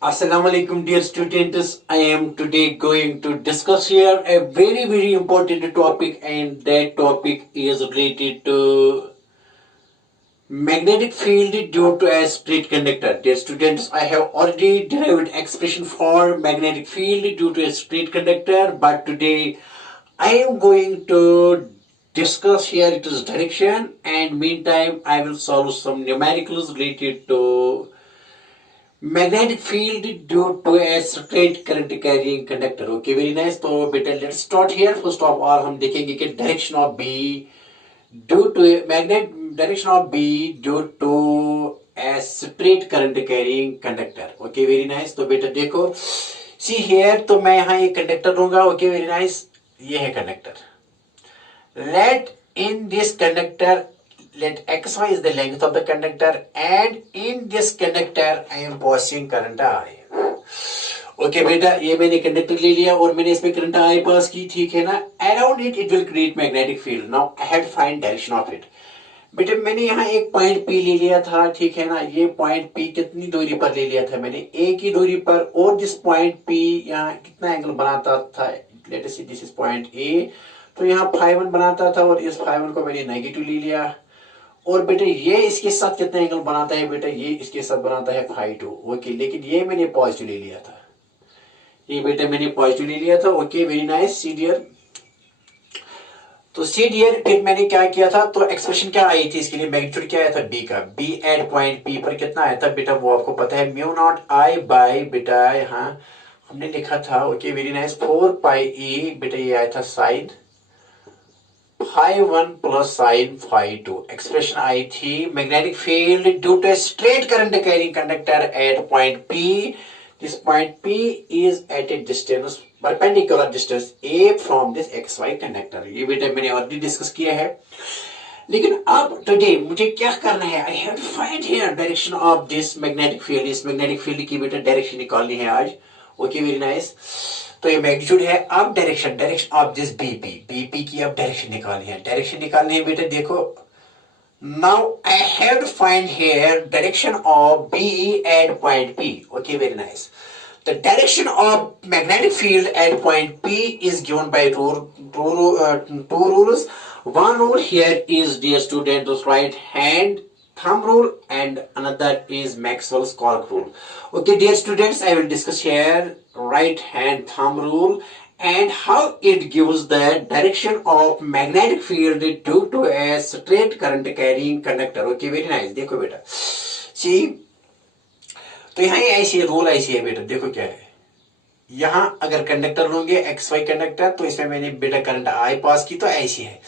Assalamu alaikum, dear students. I am today going to discuss here a very important topic, and that topic is related to magnetic field due to a split conductor. Dear students, I have already derived expression for magnetic field due to a split conductor, but today I am going to discuss here its direction, and meantime I will solve some numericals related to magnetic field due to a straight current carrying conductor. Okay, very nice. तो बेटा let's start here. First of all हम देखेंगे कि direction of B due to a magnet direction of B due to a straight current carrying conductor. Okay, very nice. तो बेटा देखो see here तो मैं यहाँ एक conductor लूँगा. Okay, very nice. ये है conductor. Let in this conductor, let xy is the length of the conductor, and in this conductor I am passing current I. Okay बेटा, ये मैंने कंडक्टर ले लिया और मैंने इसमें करंट आई पास की, ठीक है ना. Around it it will create magnetic field. Now I have to find direction of it. बेटा मैंने यहाँ एक पॉइंट पी ले लिया था, ठीक है ना. ये पॉइंट पी कितनी दूरी पर ले लिया था मैंने? ए की दूरी पर. और दिस पॉइंट पी यहाँ कितना एंगल बनाता था? Let us see, this is point A. तो यहाँ φ1 बनाता था और इस φ1 को मैंने नेगेटिव ले लिया. और बेटा ये इसके साथ कितना एंगल बनाता है? बेटा ये इसके साथ बनाता है φ2. ओके, लेकिन ये मैंने पॉजिटिव ले लिया था. ये बेटा मैंने पॉजिटिव ले लिया था. Okay, very nice. See dear, तो सी डियर फिर मैंने क्या किया था? तो एक्सप्रेशन क्या आई थी इसके लिए? मैग्नीट्यूड क्या आया था बी का? बी एट पॉइंट पी पर कितना आया था बेटा? वो आपको पता है, म्यू नॉट आई बाई बेटा यहाँ हमने लिखा था. Okay, very nice. 4 पाई ई बेटा ये आया था साइन φ1 plus sin φ2. Expression आई थी magnetic field due to a straight current carrying conductor at point P. This point P is at a distance perpendicular distance A from this XY conductor. ये बेटा मैंने already discuss किया है. लेकिन अब today मुझे क्या करना है? I have to find here direction of this magnetic field. इस मैग्नेटिक फील्ड की बेटा डायरेक्शन निकालनी है आज. Okay, very nice. तो ये मैग्नीट्यूड है. अब डायरेक्शन ऑफ दिस बीपी की अब डायरेक्शन निकालनी है बेटा. देखो, now I have to find here direction of B at point P. Okay, very nice. The direction of magnetic field at point P is given by two rules. One rule here is, dear students, right hand thumb rule, and another is Maxwell's cork rule. Okay, dear students, I will discuss here right hand thumb rule and how it gives the direction of magnetic field due to a straight current carrying conductor. Okay, very nice. देखो बेटा, see, तो यहाँ ऐसी rule ऐसी है बेटा. देखो क्या है, यहाँ अगर कंडक्टर लोगे एक्स वाई कंडक्टर, तो इसमें मैंने बेटा करंट आई पास की, तो ऐसी है.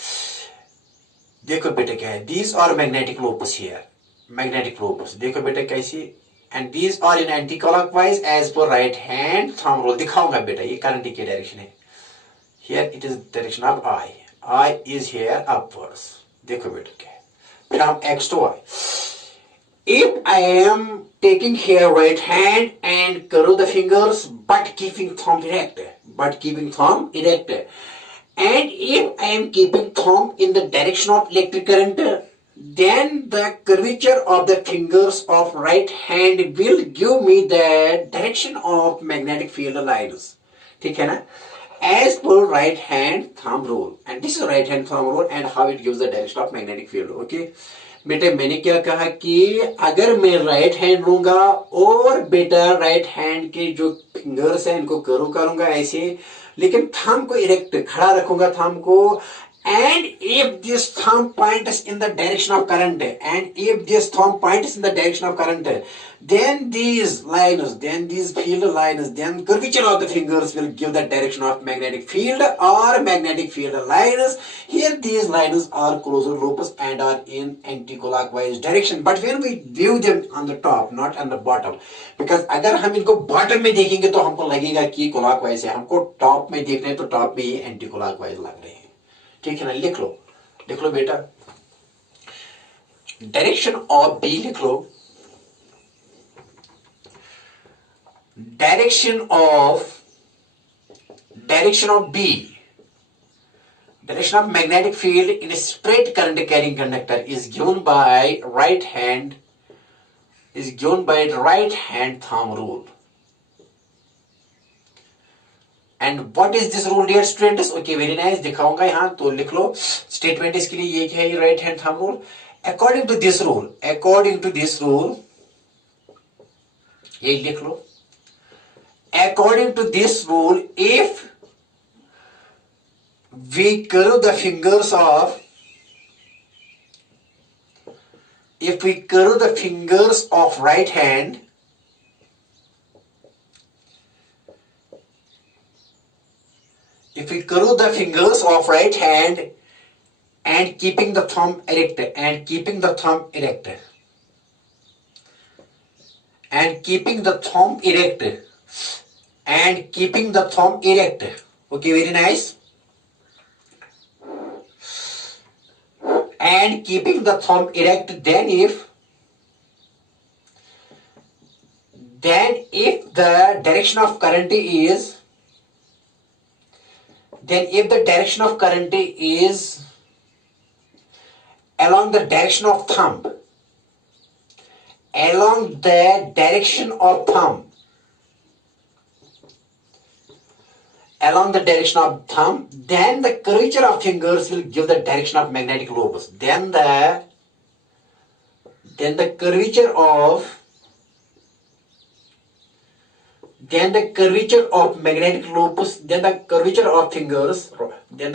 देखो बेटा क्या है, these are magnetic loops here. Magnetic loops देखो बेटा कैसी, and these are in anti clockwise as per right hand thumb rule. दिखाऊंगा बेटा ये करंट की डायरेक्शन है. Here it is direction of I is here upwards. देखो बेटा क्या है, फिर हम X to I. If I am taking here right hand and curl the fingers but keeping thumb erect, and if I am keeping thumb in the direction of electric current, then the curvature of the fingers of right hand will give me the direction of magnetic field lines. ठीक है ना? As per right hand thumb rule, and this is right hand thumb rule and how it gives the direction of magnetic field. Okay. बेटे मैंने क्या कहा कि अगर मैं राइट हैंड लूंगा और बेटा राइट हैंड के जो फिंगर्स हैं इनको कर्व करूंगा ऐसे, लेकिन थंब को इरेक्ट खड़ा रखूंगा थंब को. And if this thumb points in the direction of current, then these lines, then these field lines, then curvature of the fingers will give the direction of magnetic field or magnetic field lines. Here these lines are closer lopus and are in anti-clockwise direction. But when we view them on the top, not on the bottom, because अगर हम इनको bottom में देखेंगे तो हमको लगेगा कि clockwise है. हमको top में देख रहे हैं तो top में ये anti-clockwise लग रहे हैं. ठीक है ना? लिख लो बेटा, डायरेक्शन ऑफ बी लिख लो. Direction of B, direction of magnetic field in straight current carrying conductor is given by right hand thumb rule. And what is this rule dear students? Okay very nice, दिखाऊंगा यहाँ तो लिख लो। Statement इसके लिए ये है right hand thumb rule. According to this rule ये लिख लो। According to this rule if we curve the fingers of right hand, and keeping the thumb erect, okay very nice, and keeping the thumb erect, then if the direction of current is along the direction of thumb, then the curvature of fingers will give the direction of magnetic lobes. Then the curvature of magnetic lobes, then the curvature of fingers will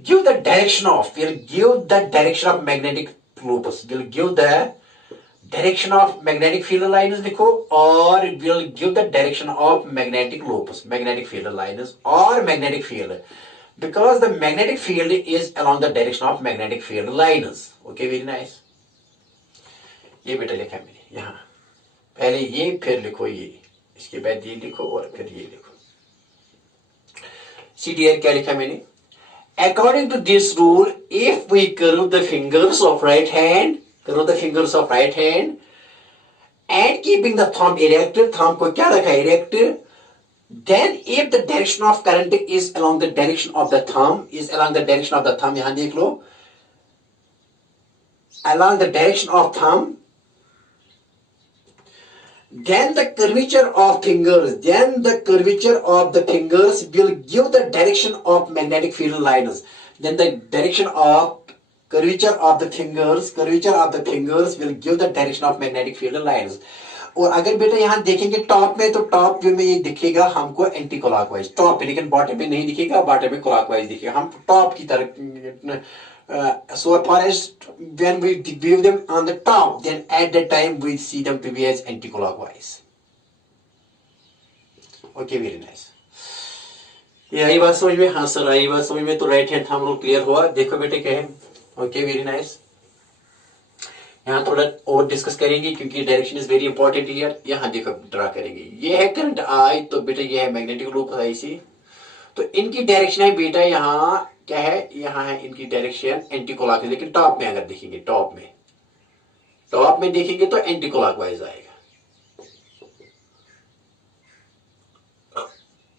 give the direction of magnetic lobes, will give the direction of magnetic field lines लिखो, or will give the direction of magnetic lobes, magnetic field lines or magnetic field, because the magnetic field is along the direction of magnetic field lines. Okay very nice, ये बेटा लिखा मैंने यहाँ, पहले ये फिर लिखो ये, इसके बाद ये लिखो और फिर ये लिखो। सी डियर क्या लिखा मैंने? According to this rule, if we curve the fingers of right hand and keeping the thumb erect, thumb को क्या रखा erect, then if the direction of current is along the direction of the thumb, यहाँ देख लो, along the direction of thumb, then the curvature of the fingers will give the direction of magnetic field lines. Then the direction of curvature of the fingers will give the direction of magnetic field lines. और अगर बेटा यहाँ देखेंगे top में, तो top view में ये दिखेगा हमको एंटी क्लॉकवाइज टॉप पे, लेकिन बॉटम में नहीं दिखेगा, बॉटम में क्लॉकवाइज दिखेगा। हम टॉप की तरफ, so far as when we view them on the top, then at that time we see them to be as anti-clockwise. Okay very nice, ये आई बात समझ में? हाँ सर आई बात समझ में। तो right hand thumb rule clear हुआ। देखो बेटे क्या है, ओके वेरी नाइस। यहाँ थोड़ा और डिस्कस करेंगे क्योंकि direction is very important here. यहाँ देखो ड्रा करेंगे, ये है करंट आई, तो बेटा ये है मैग्नेटिक लूप आई सी, तो इनकी डायरेक्शन है बेटा यहाँ क्या है, यहाँ है इनकी डायरेक्शन एंटी क्लॉकवाइज, लेकिन टॉप में अगर देखेंगे, टॉप में देखेंगे तो एंटी क्लॉकवाइज आएगा।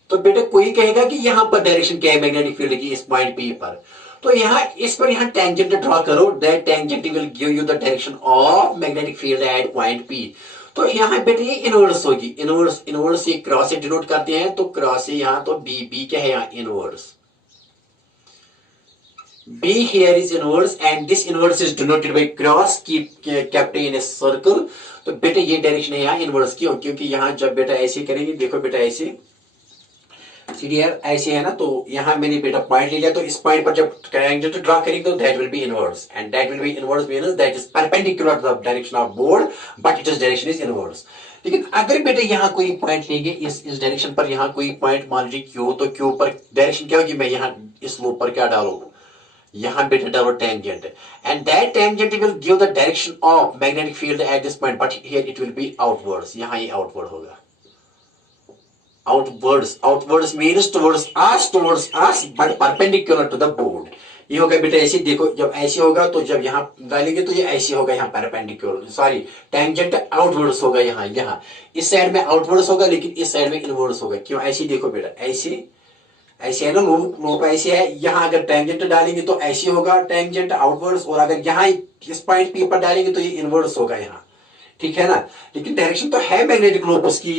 तो बेटा कोई कहेगा कि यहाँ पर डायरेक्शन क्या है मैग्नेटिक फील्ड की इस पॉइंट पी पर, तो इस पर यहाँ टेंजेंट ड्रॉ करो, that tangent will give you the direction of magnetic field at point P. तो यहाँ बेटा ये इनवर्स होगी, इनवर्स ये क्रॉस से डिनोट करते हैं, तो क्रॉस से यहाँ, तो बी क्या है यहाँ inverse, B here is inverse and this inverse is denoted by cross kept in a circle। तो बेटा ये डायरेक्शन है यहाँ इनवर्स की, क्योंकि यहाँ जब बेटा ऐसे करेंगे, देखो बेटा ऐसे सीडीआर ऐसे है ना, तो यहाँ मैंने बेटा पॉइंट ले लिया, तो इस पॉइंट पर जब ट्रायंगल तो ड्रॉ करेंगे तो that will be inverse, and that will be inverse means that is perpendicular to the direction of board but it is direction is inverse. लेकिन अगर बेटा यहाँ कोई पॉइंट लेंगे इस डायरेक्शन पर, यहाँ कोई पॉइंट मान लीजिए क्यू, तो क्यू पर डायरेक्शन क्या होगी, मैं यहाँ इस लूप पर क्या डालू, यहाँ बेटा डालो tangent, and that tangent will give the direction of magnetic field at this point, but here it will be outwards, यहाँ ये आउटवर्ड होगा, outwards means towards us but perpendicular to the board. ये होगा बेटा ऐसे, देखो जब ऐसे होगा तो जब यहाँ डालेंगे तो ये ऐसे होगा, यहाँ परपेंडिकुलर, सॉरी टेंजेंट आउटवर्ड्स होगा, यहाँ इस साइड में आउटवर्ड्स होगा, लेकिन इस साइड में इनवर्ड्स होगा। क्यों ऐसे, देखो बेटा ऐसे है ना, लूप ऐसे है, यहाँ अगर टेंजेंट डालेंगे तो ऐसे होगा टेंजेंट आउटवर्ड्स, और अगर यहाँ इस पॉइंट पी पर डालेंगे तो ये इनवर्ड्स होगा, यहाँ ठीक है ना। लेकिन डायरेक्शन तो है मैग्नेटिक लोकस की,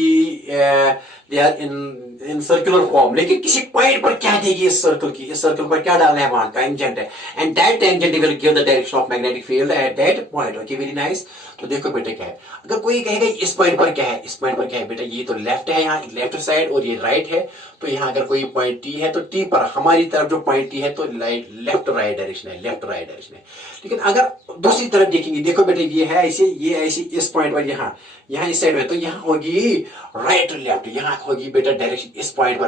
they are in circular form, लेकिन किसी पॉइंट पर क्या देगी इस सर्कल की, इस सर्कल पर क्या डालना है, वहां टेंजेंट है, and that tangent will give the direction of magnetic field at that point. Okay, very nice. तो देखो बेटा क्या है, अगर कोई कहेगा इस पॉइंट पर क्या है, इस पॉइंट पर क्या है बेटा, ये तो लेफ्ट है, यहाँ लेफ्ट साइड और ये राइट है, तो यहाँ अगर कोई पॉइंट टी है तो टी पर हमारी तरफ जो पॉइंट टी है तो लेफ्ट राइट डायरेक्शन है, लेफ्ट राइट डायरेक्शन है। लेकिन अगर दूसरी तरफ देखेंगे, देखो बेटा ये है ऐसे, ये ऐसे इस पॉइंट पर, यहाँ यहाँ इस साइड में, तो यहाँ होगी राइट टू लेफ्ट, यहाँ होगी बेटा डायरेक्शन इस पॉइंट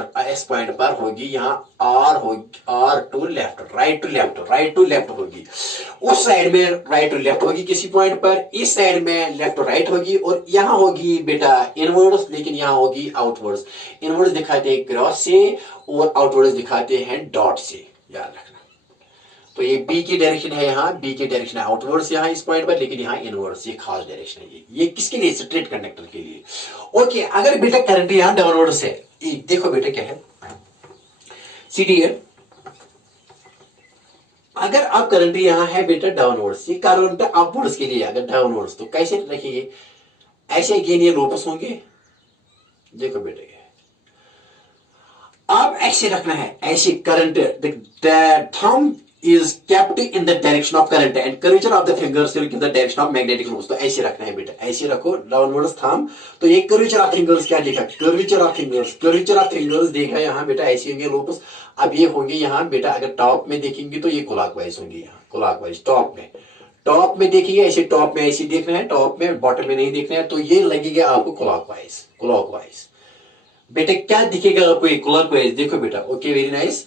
पर होगी, यहाँ आर होगी, R to left, right to left, right to left होगी। उस साइड में राइट टू लेफ्ट होगी किसी पॉइंट पर, इस साइड में लेफ्ट टू राइट होगी, और यहाँ होगी बेटा इनवर्ड्स, लेकिन यहाँ होगी आउटवर्ड्स। इनवर्ड्स दिखाते हैं क्रॉस से और आउटवर्ड्स दिखाते हैं डॉट से, याद रखना। तो ये बी की डायरेक्शन है, यहाँ बी की डायरेक्शन है आउटवर्ड्स यहाँ इस पॉइंट पर, लेकिन यहाँ इनवर्ड्स, ये खास डायरेक्शन है। ये किसके लिए, स्ट्रेट कंडक्टर के लिए। ओके, अगर बेटा करंट यहाँ डाउनवर्ड्स है, देखो बेटा क्या है, सी डियर, अगर आप करंट यहाँ है बेटा डाउनवर्ड्स, ये करंट अपवर्ड्स के लिए, अगर डाउनवर्ड्स तो कैसे रखिए, ऐसे अगेन ये लोपस होंगे। देखो बेटा क्या है, आप ऐसे रखना है, ऐसे current, the thumb is kept in the direction of current and curvature of the fingers will give the direction of magnetic loops। तो ऐसे रखना है बेटा, ऐसे रखो डाउनवर्ड्स थंब। तो ये कर्वेचर ऑफ फिंगर्स क्या देखा, curvature of fingers, curvature of fingers देखा यहाँ बेटा, ऐसे होंगे लूप्स। अब ये होंगे यहाँ बेटा, अगर टॉप में देखेंगे तो ये क्लॉकवाइज होंगे, यहाँ क्लॉकवाइज टॉप में देखिए, ऐसे टॉप में ऐसे देखना है, टॉप में बॉटम में नहीं देखना है, तो ये लगेगा आपको क्लॉकवाइज, क्लॉकवाइज। बेटा क्या दिखेगा आपको, क्लॉकवाइज। देखो बेटा, ओके, वेरी नाइस।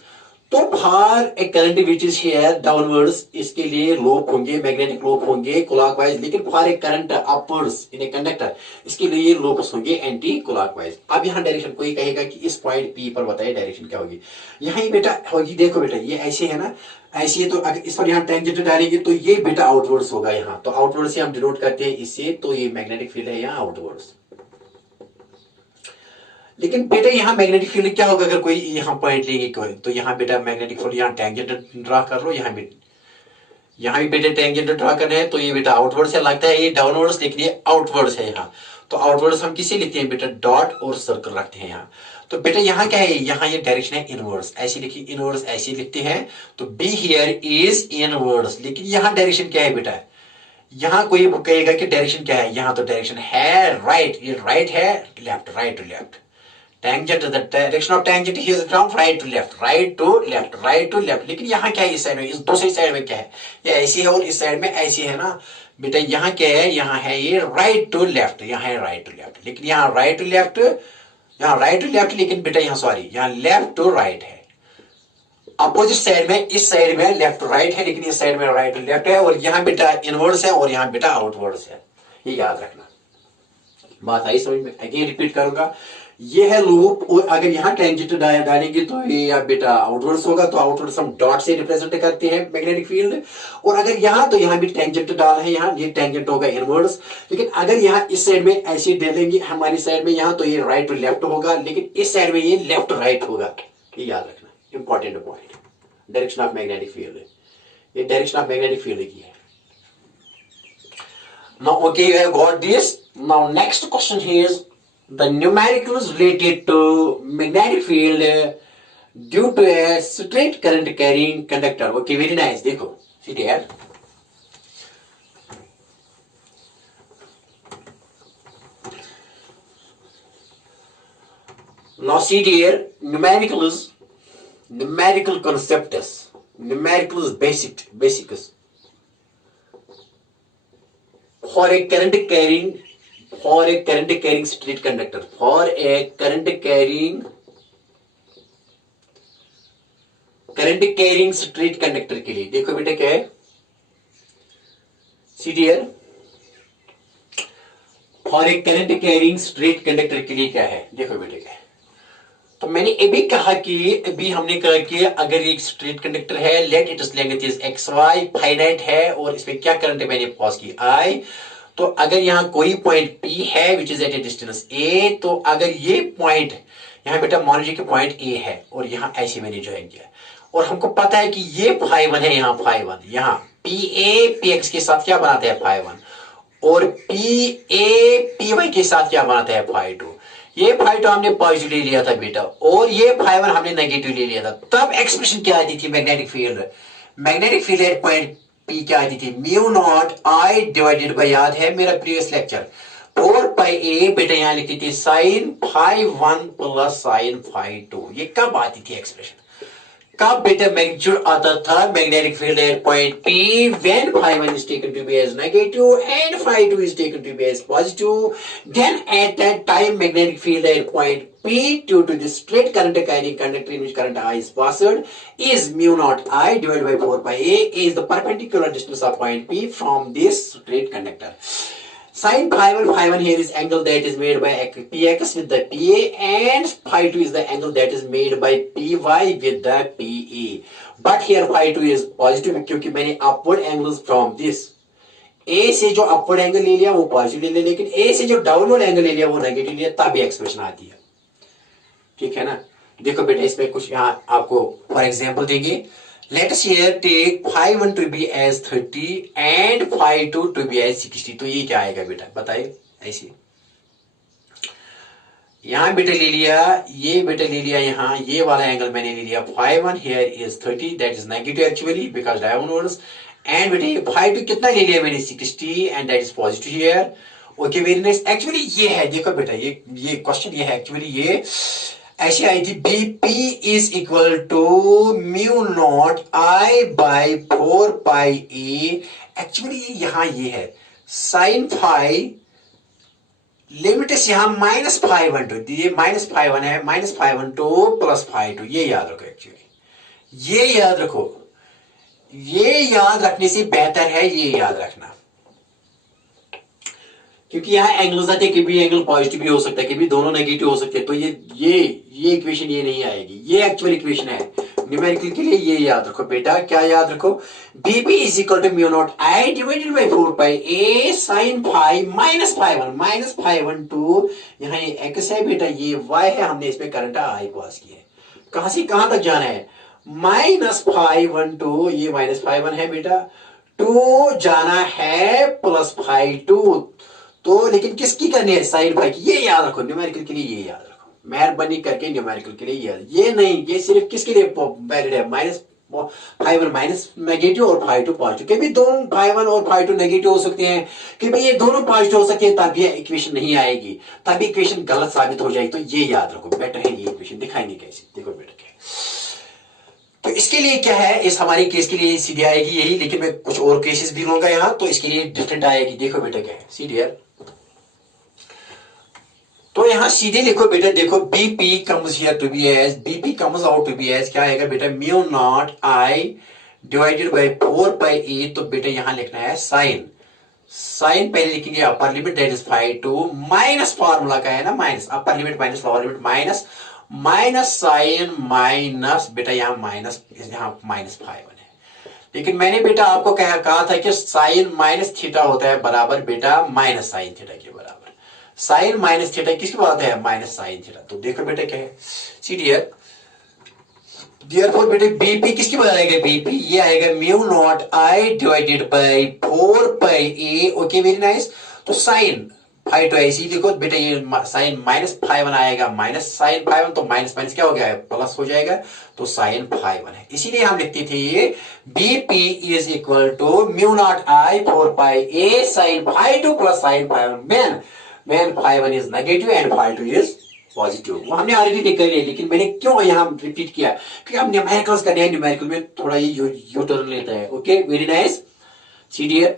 तो for a current which is here downwards, इसके लिए लोप होंगे, मैग्नेटिक लोप होंगे क्लॉकवाइज, लेकिन for a current upwards in a conductor, इसके लिए लोप्स होंगे एंटी क्लॉकवाइज। अब यहाँ डायरेक्शन, कोई कहेगा कि इस पॉइंट पी पर बताइए डायरेक्शन क्या होगी, यहाँ ही बेटा होगी। देखो बेटा ये ऐसे है ना, ऐसे है, तो अगर इस पर यहाँ टेंजेंट डालेंगे तो ये बेटा आउटवर्ड्स होगा यहाँ, तो आउटवर्ड से हम डिनोट करते हैं इससे, तो ये मैग्नेटिक फील्ड है यहाँ आउटवर्ड्स। लेकिन बेटा यहाँ मैग्नेटिक फील्ड क्या होगा, अगर कोई यहाँ पॉइंट लेंगे कोई, तो यहाँ बेटा मैग्नेटिक फील्ड, यहाँ टेंजेंट ड्रा कर लो, यहाँ भी बेटा टेंजेंट ड्रा करना है, तो ये बेटा आउटवर्ड से लगता है, ये डाउनवर्ड्स, लेकिन ये आउटवर्ड्स है यहाँ। तो आउटवर्ड्स हम किसे लिखते हैं बेटा, डॉट और सर्कल रखते हैं यहाँ। तो बेटा यहाँ क्या है, यहाँ ये डायरेक्शन है इनवर्ड्स, ऐसे लिखिए, इनवर्ड्स ऐसे लिखते हैं, तो बी हियर इज इनवर्ड्स। लेकिन यहाँ डायरेक्शन क्या है बेटा, यहाँ कोई कहेगा कि डायरेक्शन क्या है, यहाँ तो डायरेक्शन है राइट, ये राइट है, left, right to left. Tangent, the direction of tangent here is from right to left, right to left, right to left। लेकिन यहाँ क्या है, इस साइड में, इस दूसरी साइड में क्या है, ये ऐसी है और इस साइड में ऐसी है ना बेटा। यहाँ क्या है, यहाँ है ये राइट टू लेफ्ट, यहाँ है राइट टू लेफ्ट, लेकिन यहाँ राइट टू लेफ्ट, यहाँ राइट टू लेफ्ट, लेकिन बेटा यहाँ सॉरी, यहाँ लेफ्ट टू राइट है। अपोजिट साइड में, इस साइड में लेफ्ट टू राइट है, लेकिन इस साइड में राइट टू लेफ्ट है, और यहाँ बेटा इनवर्ड्स है और यहाँ बेटा आउटवर्ड्स है। ये याद रखना, बात आई समझ में। अगेन रिपीट करूंगा, ये है लूप, और अगर यहाँ टेंजेंट डालेंगे तो ये या बेटा आउटवर्ड्स होगा, तो आउटवर्ड्स हम डॉट से रिप्रेजेंट करते हैं मैग्नेटिक फील्ड। और अगर यहाँ, तो यहाँ भी टेंजेंट डाल है, यहाँ ये टेंजेंट होगा इनवर्ड्स। लेकिन अगर यहाँ इस साइड में ऐसे डालेंगे हमारी साइड में यहाँ, तो ये राइट टू लेफ्ट होगा, लेकिन इस साइड में ये लेफ्ट टू राइट होगा। ये याद रखना, important point, direction of magnetic field, ये डायरेक्शन ऑफ मैग्नेटिक फील्ड की है। Now, okay, you have got this. Now, next question here is the numericals related to magnetic field due to a straight current carrying conductor. Okay, very nice. देखो, see there. Now, see there. Numerical concepts. Numerical is basics. For a current carrying straight conductor, for a current carrying straight conductor के लिए देखो बेटा क्या है, see here, for a current carrying straight conductor के लिए क्या है, देखो बेटा क्या है। तो मैंने अभी कहा कि अगर एक स्ट्रेट कंडक्टर है, let its length is xy, finite है, और इसमें क्या करंट है मैंने पास की I। तो अगर यहाँ कोई पॉइंट P है which is at a distance A, तो अगर ये पॉइंट यहाँ बेटा मान लीजिए कि पॉइंट A है, और यहाँ ऐसे मैंने ज्वाइन किया, और हमको पता है कि ये φ1 है, यहाँ φ1, यहाँ PA PX के साथ क्या बनाते हैं φ1, और पी वाई के साथ क्या बनाता है फाई टू। ये फाई टू हमने पॉजिटिव ले लिया था बेटा और ये फाई वन हमने नेगेटिव ले लिया था। तब एक्सप्रेशन क्या आती थी magnetic field, magnetic field at point P क्या आती थी, mu naught I divided bye, याद है मेरा प्रीवियस लेक्चर, 4 पाई ए, बेटा यहां लिखी थी sine phi one plus sine phi two. ये कब आती थी एक्सप्रेशन, कब बेटा मैग्नीट्यूड आता था magnetic field at point P when phi 1 is taken to be as negative and phi 2 is taken to be as positive, then at that time magnetic field at point P due to the straight current carrying conductor in which current I is passed is mu naught I divided by 4 pi A is the perpendicular distance of point P from this straight conductor. Sin phi 1 here is angle that is made by px with the pa and phi 2 is the angle that is made by py with the pe. But here phi 2 is positive क्योंकि मैंने upward angles from this A से जो upward angle ले लिया वो positive ले लिया, लेकिन A से जो डाउनवर्ड एंगल ले लिया वो नेगेटिव लिया, तब ये एक्सप्रेशन आती है। ठीक है ना। देखो बेटा इसमें कुछ यहाँ आपको फॉर एग्जाम्पल देंगे। Let us here take phi 1 to be as 30 and phi 2 to be as 60। तो ये क्या आएगा बेटा बताइए ऐसे। यहां बेटा ले लिया, ये बेटा ले लिया, यहाँ ये वाला एंगल मैंने ले लिया phi 1 here is 30 that is negative actually because downwards and बेटा ये phi 2 कितना ले लिया मैंने 60 and that is positive here। Okay very nice. Actually ये है, देखो बेटा ये क्वेश्चन ये है एक्चुअली ये ऐसी आई थी, B P is equal to mu naught I by 4 pi A. Actually यहां ये है साइन फाई लिमिट यहां माइनस फाई वन टू, ये माइनस फाई वन है, minus phi one to plus phi two, ये याद रखो एक्चुअली, ये याद रखो, ये याद रखने से बेहतर है ये याद रखना क्योंकि यहाँ एंगल्स आते हैं, कभी एंगल पॉजिटिव भी हो सकता है, कभी दोनों नेगेटिव हो सकते हैं। तो ये इक्वेशन ये नहीं आएगी, ये एक्चुअल इक्वेशन है न्यूमेरिकल के लिए। ये याद रखो बेटा, क्या याद रखो, BP is equal to mu naught I divided by 4 pi A sine phi minus phi one to, यहाँ ये एक्स है बेटा, ये वाई है, हमने इसमें करंट आई पास किया है। कहां से कहां तक जाना है, माइनस फाई वन टू, ये माइनस फाई वन है बेटा, टू जाना है प्लस फाई टू। तो लेकिन किसकी करनी है, साइन फाई की। ये याद रखो न्यूमेरिकल के लिए, ये याद रखो, मेहरबानी करके न्यूमेरिकल के लिए याद, ये नहीं, ये सिर्फ किसके लिए वैलिड है, minus phi one minus negative और फाई टू पॉजिटिव। कभी दोनों फाई वन और फाई टू नेगेटिव हो सकते हैं, कि ये दोनों पॉजिटिव हो सकते हैं, तभी इक्वेशन नहीं आएगी, तभी इक्वेशन गलत साबित हो जाएगी। तो ये याद रखो बेटा है, ये इक्वेशन दिखाएंगे कैसे, देखो बेटा क्या तो इसके लिए क्या है, इस हमारे केस के लिए सीधे आएगी यही, लेकिन मैं कुछ और केसेस भी लूंगा यहाँ, तो इसके लिए डिफरेंट आएगी। देखो बेटा क्या है सीधे, तो यहां सीधे लिखो बेटा, देखो BP comes here to be as, BP comes out to be as क्या आएगा बेटा, mu naught I divided by 4 pi ए। तो बेटा यहां लिखना है साइन, साइन पहले लिखेंगे upper limit that is phi two minus formula का है ना, minus upper limit minus lower limit minus minus sine minus बेटा यहाँ माइनस फाई वन है। लेकिन मैंने बेटा आपको कहा था कि साइन माइनस थीटा होता है बराबर बेटा माइनस साइन थीटा के बराबर, साइन माइनस थीटा किसकी बात है, माइनस साइन थीटा। तो देखो बेटा क्या है सी डियर, देयरफॉर बेटे बीपी किसकी बात आएगा, बीपी ये आएगा mu naught I divided by 4 pi a. Okay very nice. तो साइन फाई टू ऐसी देखो बेटा, ये साइन माइनस फाई वन आएगा, माइनस साइन फाई वन, तो माइनस माइनस क्या हो गया है, प्लस हो जाएगा, तो साइन फाई वन है। इसीलिए हम लिखते थे ये BP is equal to mu naught I 4 pi A sine phi two plus sine phi one when phi 1 is negative and phi 2 is positive. वो हमने ऑलरेडी देख लिया, लेकिन मैंने क्यों यहाँ रिपीट किया, क्योंकि हम न्यूमेरिकल्स करने हैं, न्यूमेरिकल में थोड़ा ये यू टर्न लेता है। Okay very nice see dear.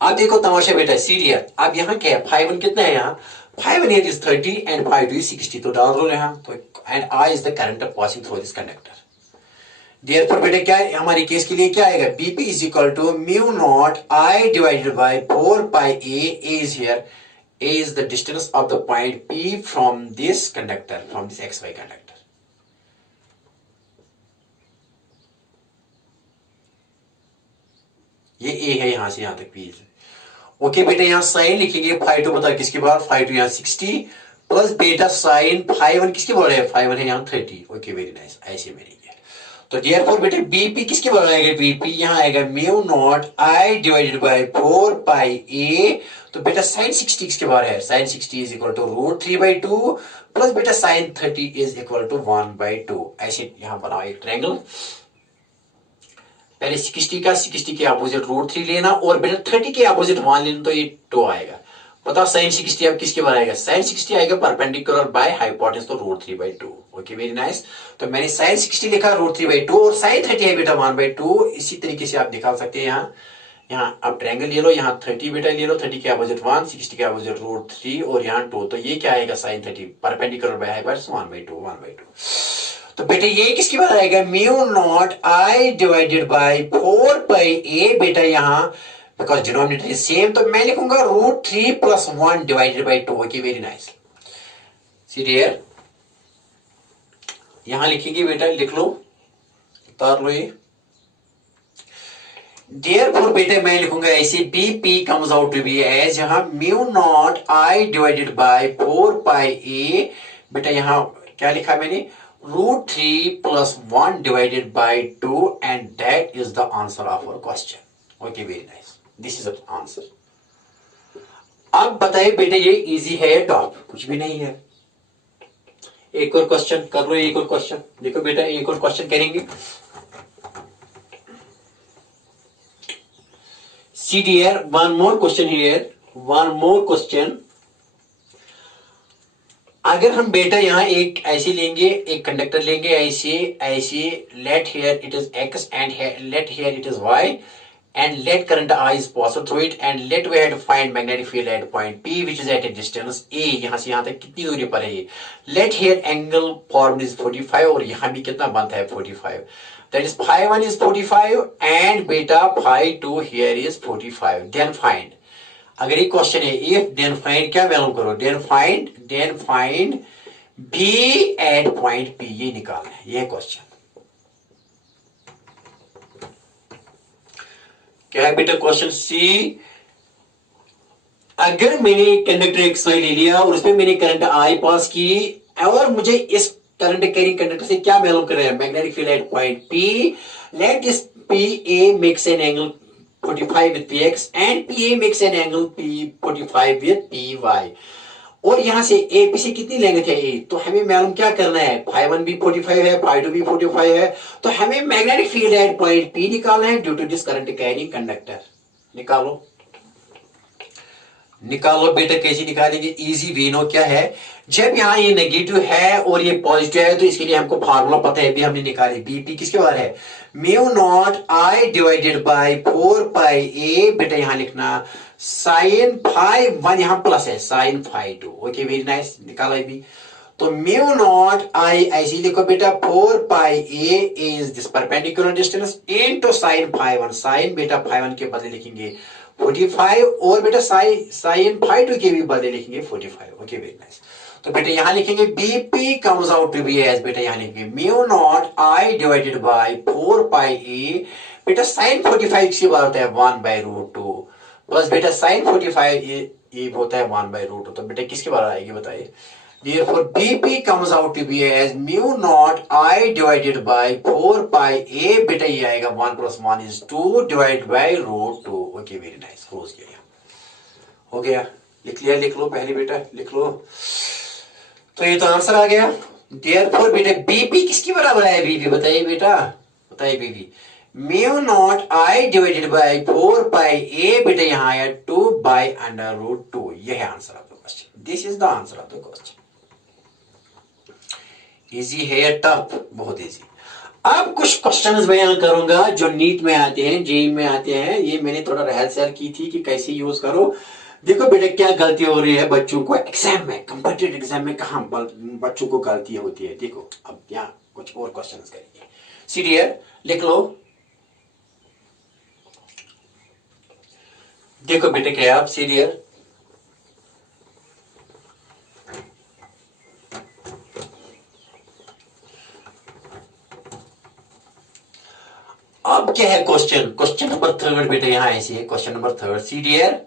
अब देखो तमाशा बेटा सी डियर, अब यहाँ क्या है, phi 1 कितना है, यहाँ phi 1 here is 30 and phi 2 is 60। तो डाल दो यहाँ, तो and I is the current passing through this conductor। Therefore बेटा क्या है हमारे केस के लिए क्या आएगा, BP is equal to mu naught I divided by 4 pi a is here, a is the distance of the point P from this conductor, from this X Y conductor. ये a है यहां से यहां तक पी। ओके बेटा यहां sign लिखेंगे, phi to बता किसके बाद, फाई टू यहां 60 प्लस बेटा साइन फाई वन किसके बाद है, फाई वन है यहां 30। ओके वेरी नाइस, ऐसे मेरी। तो देयरफॉर बेटे बीपी किसके बराबर आएगा, बीपी यहाँ आएगा mu naught I divided by 4 pi ए। तो बेटा साइन 60 किसके बराबर है, sine 60 is equal to √3/2 plus बेटा साइन 30 इज इक्वल टू 1/2। ऐसे यहाँ बनाओ एक ट्रायंगल। पहले 60 का 60 के अपोजिट √3 लेना और बेटा 30 के अपोजिट 1 लेना, तो ये 2 आएगा। बताओ साइन 60 अब किसके बराबर आएगा, साइन 60 आएगा परपेंडिकुलर बाय हाइपोटेनस, तो √3/2। Okay very nice. तो मैंने साइन 60 लिखा √3/2 और साइन 30 है बेटा 1/2। इसी तरीके से आप निकाल सकते हैं यहाँ। यहाँ आप ट्रायंगल ले लो, यहाँ 30 बेटा ले लो, 30 के अपोजिट 1, 60 के अपोजिट √3 और यहाँ 2। तो ये क्या आएगा साइन 30 परपेंडिकुलर बाय हाइपोटेनस 1/2। तो बेटा ये किसके बराबर आएगा, mu naught I divided by 4 pi a. बेटा यहाँ बिकॉज डिनोमिनेटर इज सेम, तो मैं लिखूंगा √3 + 1 divided by 2। Okay very nice. See here, यहां लिखेंगे बेटा, लिख लो, उतार लो ये। देयरफॉर बेटा मैं लिखूंगा ऐसे, BP comes out to be as, यहां mu naught I divided by 4 pi a. बेटा यहां क्या लिखा मैंने, √3 + 1 divided by 2 and that is the answer of our question. Okay very nice, this is the answer. अब बताइए बेटा ये इजी है या टॉप, कुछ भी नहीं है। एक और क्वेश्चन कर लो, एक और क्वेश्चन देखो बेटा, एक और क्वेश्चन करेंगे। See dear, one more question here, one more question। अगर हम बेटा यहाँ एक ऐसे लेंगे, एक कंडक्टर लेंगे ऐसे ऐसे, let here it is x and let here it is y and let current I is passed through it and let we have to find magnetic field at point P which is at a distance a। यहाँ से यहाँ तक कितनी दूरी पर है ये, let here angle formed is 45 और यहाँ भी कितना बनता है 45, that is phi 1 is 45 and beta phi 2 here is 45। then find, अगर ये क्वेश्चन है if then find, क्या वैल्यू करो, then find B at point P, ये निकालना है, ये क्वेश्चन क्या है बेटा। क्वेश्चन सी, अगर मैंने कंडक्टर एक सही ले लिया और उसमें मैंने करंट आई पास की और मुझे इस करंट कैरिंग कंडक्टर से क्या मालूम कर रहा है, magnetic field at point P, let this P A makes an angle 45 with px and P A makes an angle P 45 with P Y. और यहां से ए पी से कितनी लेंथ है ए, तो हमें मालूम क्या करना है, फाई 1 भी 45 है, फाई 2 भी 45 है, तो हमें magnetic field at point P निकालना है due to this current carrying conductor. निकालो निकालो बेटा, कैसे निकालेंगे, इजी वे नो क्या है, जब यहाँ ये नेगेटिव है और ये पॉजिटिव है तो इसके लिए हमको फार्मूला पता है, भी हमने निकाली, बीपी किसके बारे है, mu naught I divided by 4 pi a. बेटा यहाँ लिखना साइन फाई 1, यहाँ प्लस है sine phi 2। Okay very nice, निकाला भी। तो म्यू नॉट आई ऐसे लिखो बेटा, 4 pi a is this perpendicular distance into sine phi 1, sine बेटा फाई 1 के बदले लिखेंगे 45 और बेटा साइन फाई 2 के भी बदले लिखेंगे 45। Okay very nice. तो बेटा यहां लिखेंगे BP comes out to be as, बेटा यहां लिखेंगे mu naught I divided by 4 pi a. बेटा साइन 45 की बात होता है 1/√2 प्लस बेटा साइन 45 ये होता है 1/√2। तो बेटा किसके बारे आएगी बताइए, therefore BP comes out to be as mu naught I divided by 4 pi a। बेटा ये आएगा 1 + 1 is 2 divided by √2। Okay very nice, हो गया, लिख लिया, लिख लो पहले बेटा, लिख लो। तो ये तो आंसर आ गया। therefore बेटा BP किसकी बराबर है, BP बताइए बेटा, बताइए BP, mu naught I divided by 4 pi a। बेटा यहाँ आया 2/√2। यह है answer of the question, this is the answer of the question. Easy है या टफ, बहुत इजी। अब कुछ क्वेश्चंस मैं यहाँ करूंगा जो नीट में आते हैं, जेई में आते हैं, ये मैंने थोड़ा रहल सहल की थी कि कैसे यूज करो। देखो बेटा क्या गलती हो रही है बच्चों को एग्जाम में, कॉम्पिटिटिव एग्जाम में कहाँ बच्चों को गलती होती है। देखो अब यहाँ कुछ और क्वेश्चंस करेंगे, सीरियर लिख लो। देखो बेटा क्या आप सीरियर, अब क्या है क्वेश्चन, क्वेश्चन नंबर 3 बेटा यहां ऐसे है, क्वेश्चन नंबर 3 सी डियर,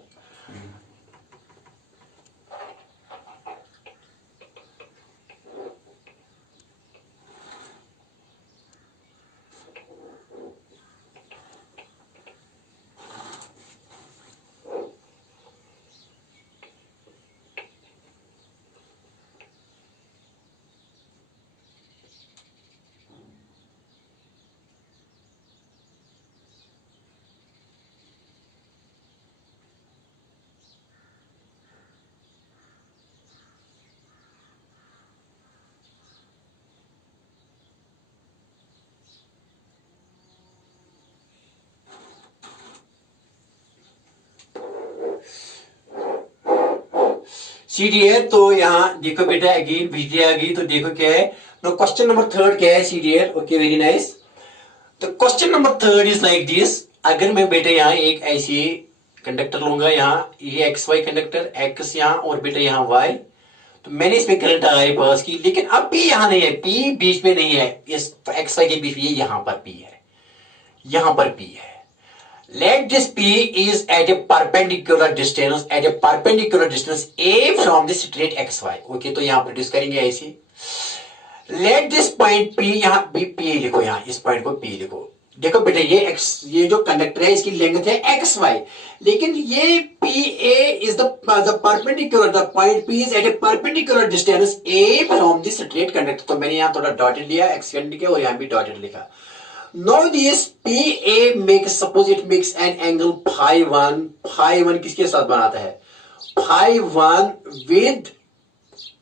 सी डी है। तो यहाँ देखो बेटा अगेन बिजली आ गई, तो देखो क्या है, क्वेश्चन नंबर थर्ड क्या है सी डी है। Okay very nice. तो question number third is like this. अगर मैं बेटा यहाँ एक ऐसी कंडक्टर लूंगा, यहाँ ये एक्स वाई कंडक्टर, एक्स यहाँ और बेटा यहाँ वाई, तो मैंने इसमें करंट आई पास की, लेकिन अब पी यहाँ नहीं है, पी बीच में नहीं है, इस एक्स वाई के बीच में, यहाँ पर पी है, यहाँ पर पी है। Let this P is at a perpendicular distance, at a perpendicular distance A from the straight XY. Okay, तो यहाँ प्रोड्यूस करेंगे ऐसी। Let this point P, यहाँ P लिखो, यहाँ इस पॉइंट को P लिखो। देखो बेटा ये जो कंडक्टर है इसकी लेंथ है XY, लेकिन ये PA is the perpendicular, the point P is at a perpendicular distance A from the straight conductor। तो मैंने यहाँ थोड़ा डॉटेड लिया, एक्सटेंड लिखा और यहाँ भी डॉटेड लिखा। Now this PA makes, suppose it makes an angle phi 1, phi 1 किसके साथ बनाता है, phi 1 with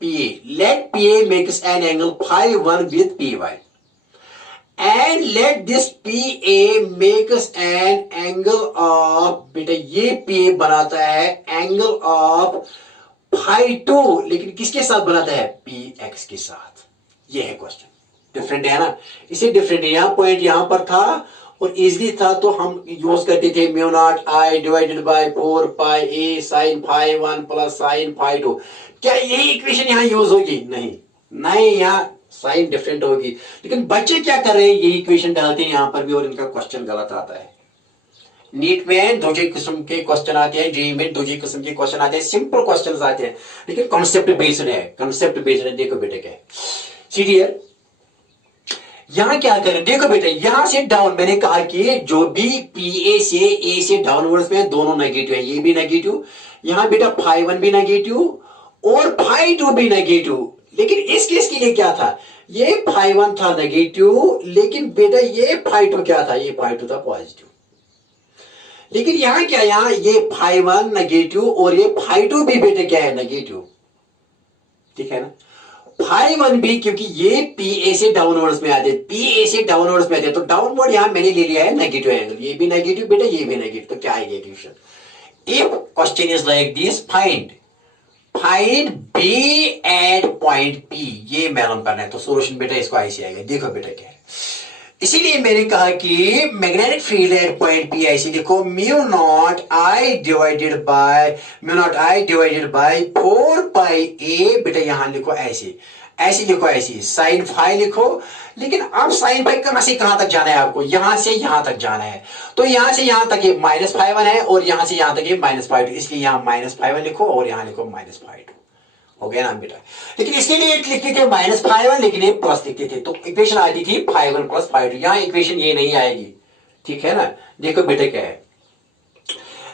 PA। Let PA makes an angle phi 1 with PY, and let this PA makes an angle of, बेटा ये PA बनाता है angle of phi 2, लेकिन किसके साथ बनाता है, PX के साथ। ये है क्वेश्चन। डिफरेंट है ना, इसे डिफरेंट है। यहाँ पॉइंट यहाँ पर था और इजली था, तो हम यूज करते थे mu naught I divided by 4 pi A sine phi 1 plus sine phi 2। क्या यही इक्वेशन यहाँ यूज होगी, नहीं नहीं, यहाँ साइन डिफरेंट होगी। लेकिन बच्चे क्या कर रहे हैं, यही इक्वेशन डालते हैं यहाँ पर भी और इनका क्वेश्चन गलत आता है। नीट में दो किस्म के क्वेश्चन आते हैं, जेई में दो किस्म के क्वेश्चन आते हैं, सिंपल क्वेश्चन आते हैं, लेकिन कॉन्सेप्ट बेस्ड है, कॉन्सेप्ट बेस्ड है। देखो बेटे क्या है, सीरियर यहां क्या करें, देखो बेटा यहां से डाउन, मैंने कहा कि जो भी पी ए से डाउनवर्ड्स में दोनों नेगेटिव है, ये भी नेगेटिव, यहां बेटा फाई 1 भी नेगेटिव और फाई 2 भी नेगेटिव। लेकिन इस केस के लिए क्या था, ये फाई 1 था नेगेटिव, लेकिन बेटा ये फाई 2 क्या था, ये फाई 2 था पॉजिटिव। लेकिन यहां क्या, यहां ये फाई 1 नेगेटिव और ये फाई 2 भी बेटे क्या है, नेगेटिव। ठीक है ना, फाई 1 भी, क्योंकि ये पी ए से डाउनवर्ड्स में आते, पी ए से डाउनवर्ड्स में आते, तो डाउनवर्ड यहां मैंने ले लिया है नेगेटिव एंगल, ये भी नेगेटिव बेटा, ये भी नेगेटिव। तो क्या आएगा equation, if question is like this, find B at point P, ये मालूम करना है, तो सोल्यूशन बेटा इसको ऐसे आएगा। देखो बेटा क्या है, इसीलिए मैंने कहा कि magnetic field at point P ऐसे देखो, mu naught I divided by 4 pi a, बेटा यहां लिखो ऐसे, ऐसे लिखो, ऐसे साइन फाई लिखो। लेकिन अब साइन फाई कहां से कहां तक जाना है आपको, यहां से यहां तक जाना है, तो यहां से यहां तक ये माइनस फाई 1 है और यहां से यहां तक ये माइनस फाई 2, इसलिए यहां माइनस फाई 1 लिखो और यहां लिखो माइनस फाई 2। हो गया ना बेटा। लेकिन इसके लिए लिखते थे माइनस फाई 1, लेकिन ये प्लस लिखते थे, तो इक्वेशन आती थी फाई 1 प्लस फाई 2। यहां इक्वेशन ये नहीं आएगी, ठीक है ना। देखो बेटा क्या है,